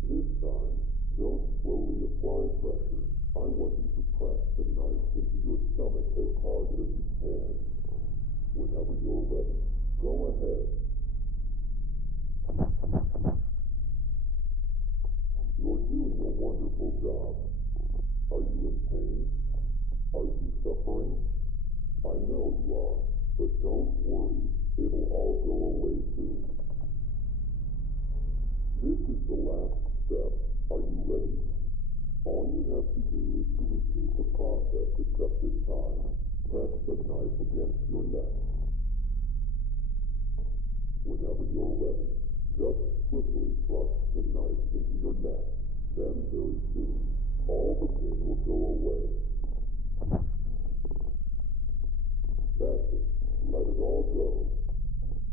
This time, don't slowly apply pressure. I want you to press the knife into your stomach as hard as you can. Whenever you're ready, go ahead. You're doing a wonderful job. Are you in pain? Are you suffering? I know you are, but don't worry, it'll all go away soon. This is the last step. Are you ready? All you have to do is to repeat the process, except this time, press the knife against your neck. Whenever you're ready, just swiftly thrust the knife into your neck. Then very soon, all the pain will go away. That's it. Let it all go.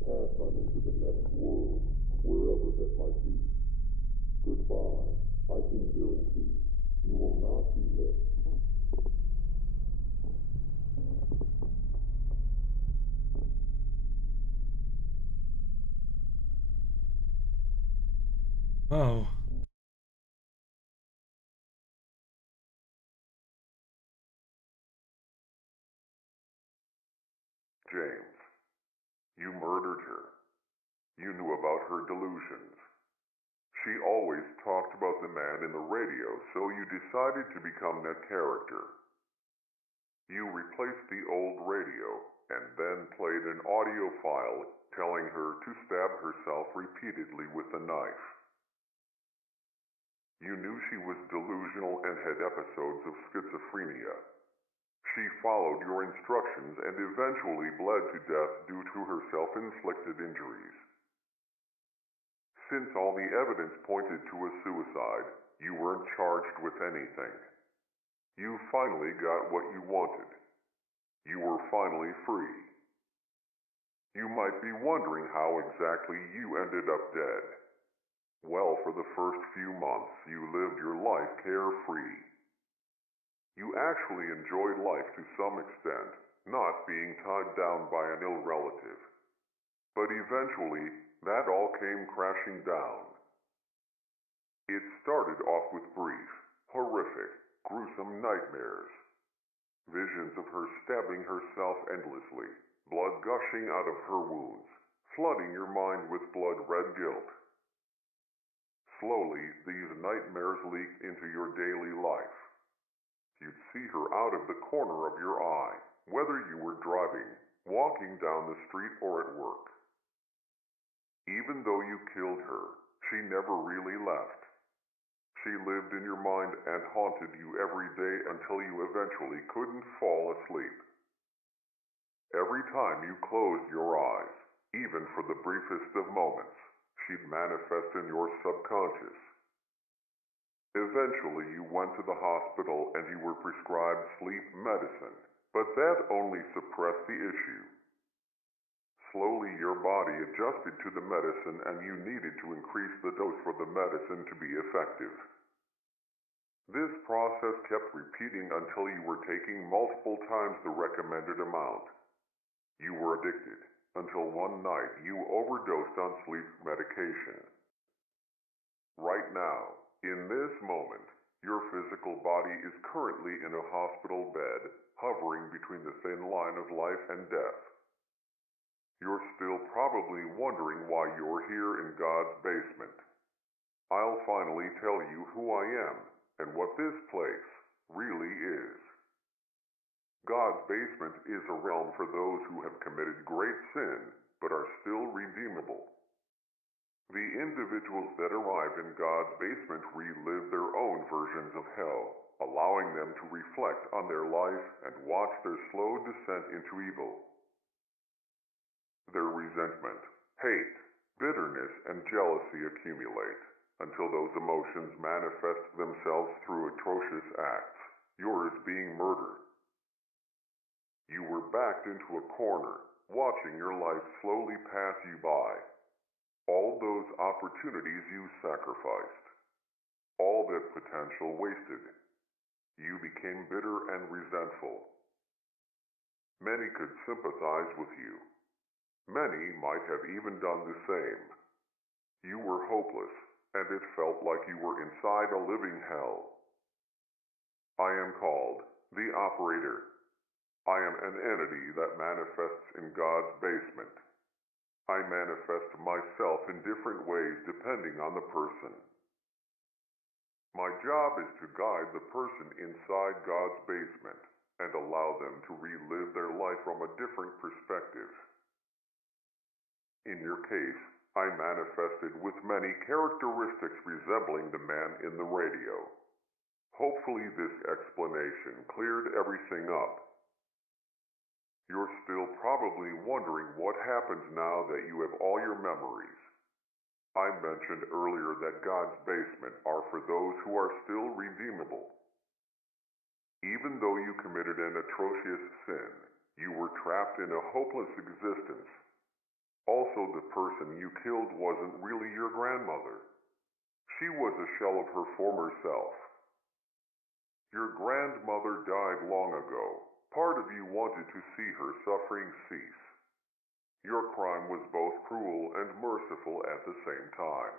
Pass on into the next world, wherever that might be. Goodbye. I can guarantee you will not be missed. Oh. James, you murdered her. You knew about her delusions. She always talked about the man in the radio, so you decided to become that character. You replaced the old radio, and then played an audio file telling her to stab herself repeatedly with a knife. You knew she was delusional and had episodes of schizophrenia. She followed your instructions and eventually bled to death due to her self-inflicted injuries. Since all the evidence pointed to a suicide, you weren't charged with anything. You finally got what you wanted. You were finally free. You might be wondering how exactly you ended up dead. Well, for the first few months, you lived your life carefree. You actually enjoyed life to some extent, not being tied down by an ill relative. But eventually, that all came crashing down. It started off with brief, horrific, gruesome nightmares. Visions of her stabbing herself endlessly, blood gushing out of her wounds, flooding your mind with blood-red guilt. Slowly, these nightmares leaked into your daily life. You'd see her out of the corner of your eye, whether you were driving, walking down the street, or at work. Even though you killed her, she never really left. She lived in your mind and haunted you every day until you eventually couldn't fall asleep. Every time you closed your eyes, even for the briefest of moments, she'd manifest in your subconscious. Eventually you went to the hospital and you were prescribed sleep medicine, but that only suppressed the issue. Slowly your body adjusted to the medicine and you needed to increase the dose for the medicine to be effective. This process kept repeating until you were taking multiple times the recommended amount. You were addicted, until one night you overdosed on sleep medication. Right now, in this moment, your physical body is currently in a hospital bed, hovering between the thin line of life and death. You're still probably wondering why you're here in God's basement. I'll finally tell you who I am and what this place really is. God's basement is a realm for those who have committed great sin but are still redeemable. The individuals that arrive in God's basement relive their own versions of hell, allowing them to reflect on their life and watch their slow descent into evil. Their resentment, hate, bitterness, and jealousy accumulate until those emotions manifest themselves through atrocious acts, yours being murder. You were backed into a corner, watching your life slowly pass you by. All those opportunities you sacrificed. All that potential wasted. You became bitter and resentful. Many could sympathize with you. Many might have even done the same. You were hopeless, and it felt like you were inside a living hell. I am called the Operator. I am an entity that manifests in God's basement. I manifest myself in different ways depending on the person. My job is to guide the person inside God's basement and allow them to relive their life from a different perspective. In your case, I manifested with many characteristics resembling the man in the radio. Hopefully this explanation cleared everything up. You're still probably wondering what happens now that you have all your memories. I mentioned earlier that God's basement are for those who are still redeemable. Even though you committed an atrocious sin, you were trapped in a hopeless existence. Also, the person you killed wasn't really your grandmother. She was a shell of her former self. Your grandmother died long ago. Part of you wanted to see her suffering cease. Your crime was both cruel and merciful at the same time.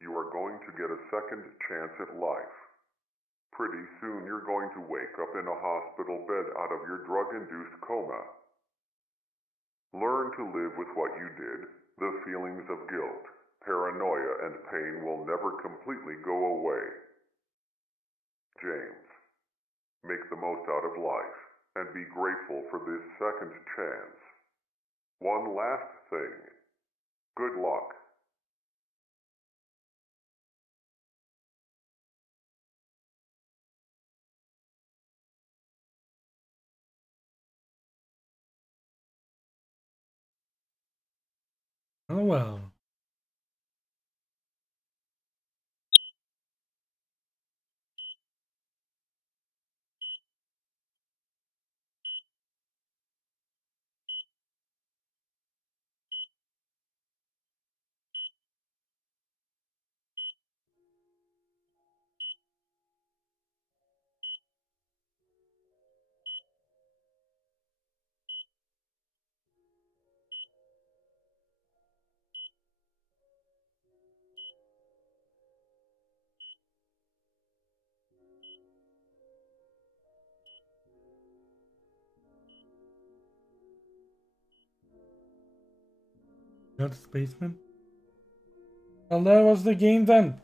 You are going to get a second chance at life. Pretty soon you're going to wake up in a hospital bed out of your drug-induced coma. Learn to live with what you did. The feelings of guilt, paranoia, and pain will never completely go away. James, make the most out of life and be grateful for this second chance. One last thing. Good luck. Oh well. God's basement? Well, that was the game then.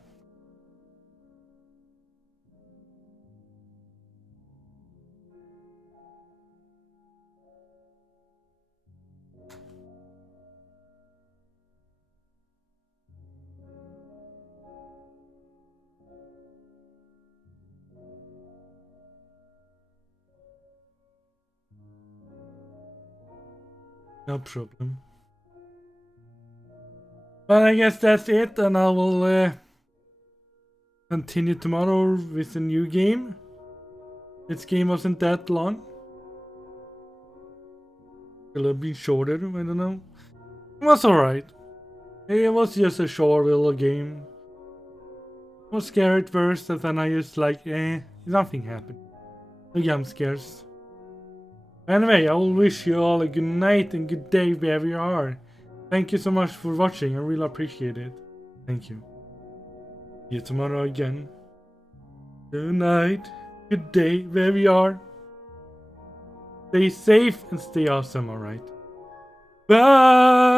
No problem. But I guess that's it, and I will continue tomorrow with a new game. This game wasn't that long. Could have been shorter, I don't know. It was alright. It was just a short little game. I was scared at first, and then I just like, nothing happened. No jump scares. Anyway, I will wish you all a good night and good day wherever you are. Thank you so much for watching, I really appreciate it. Thank you. See you tomorrow again. Good night, good day wherever you are. Stay safe and stay awesome, alright? Bye!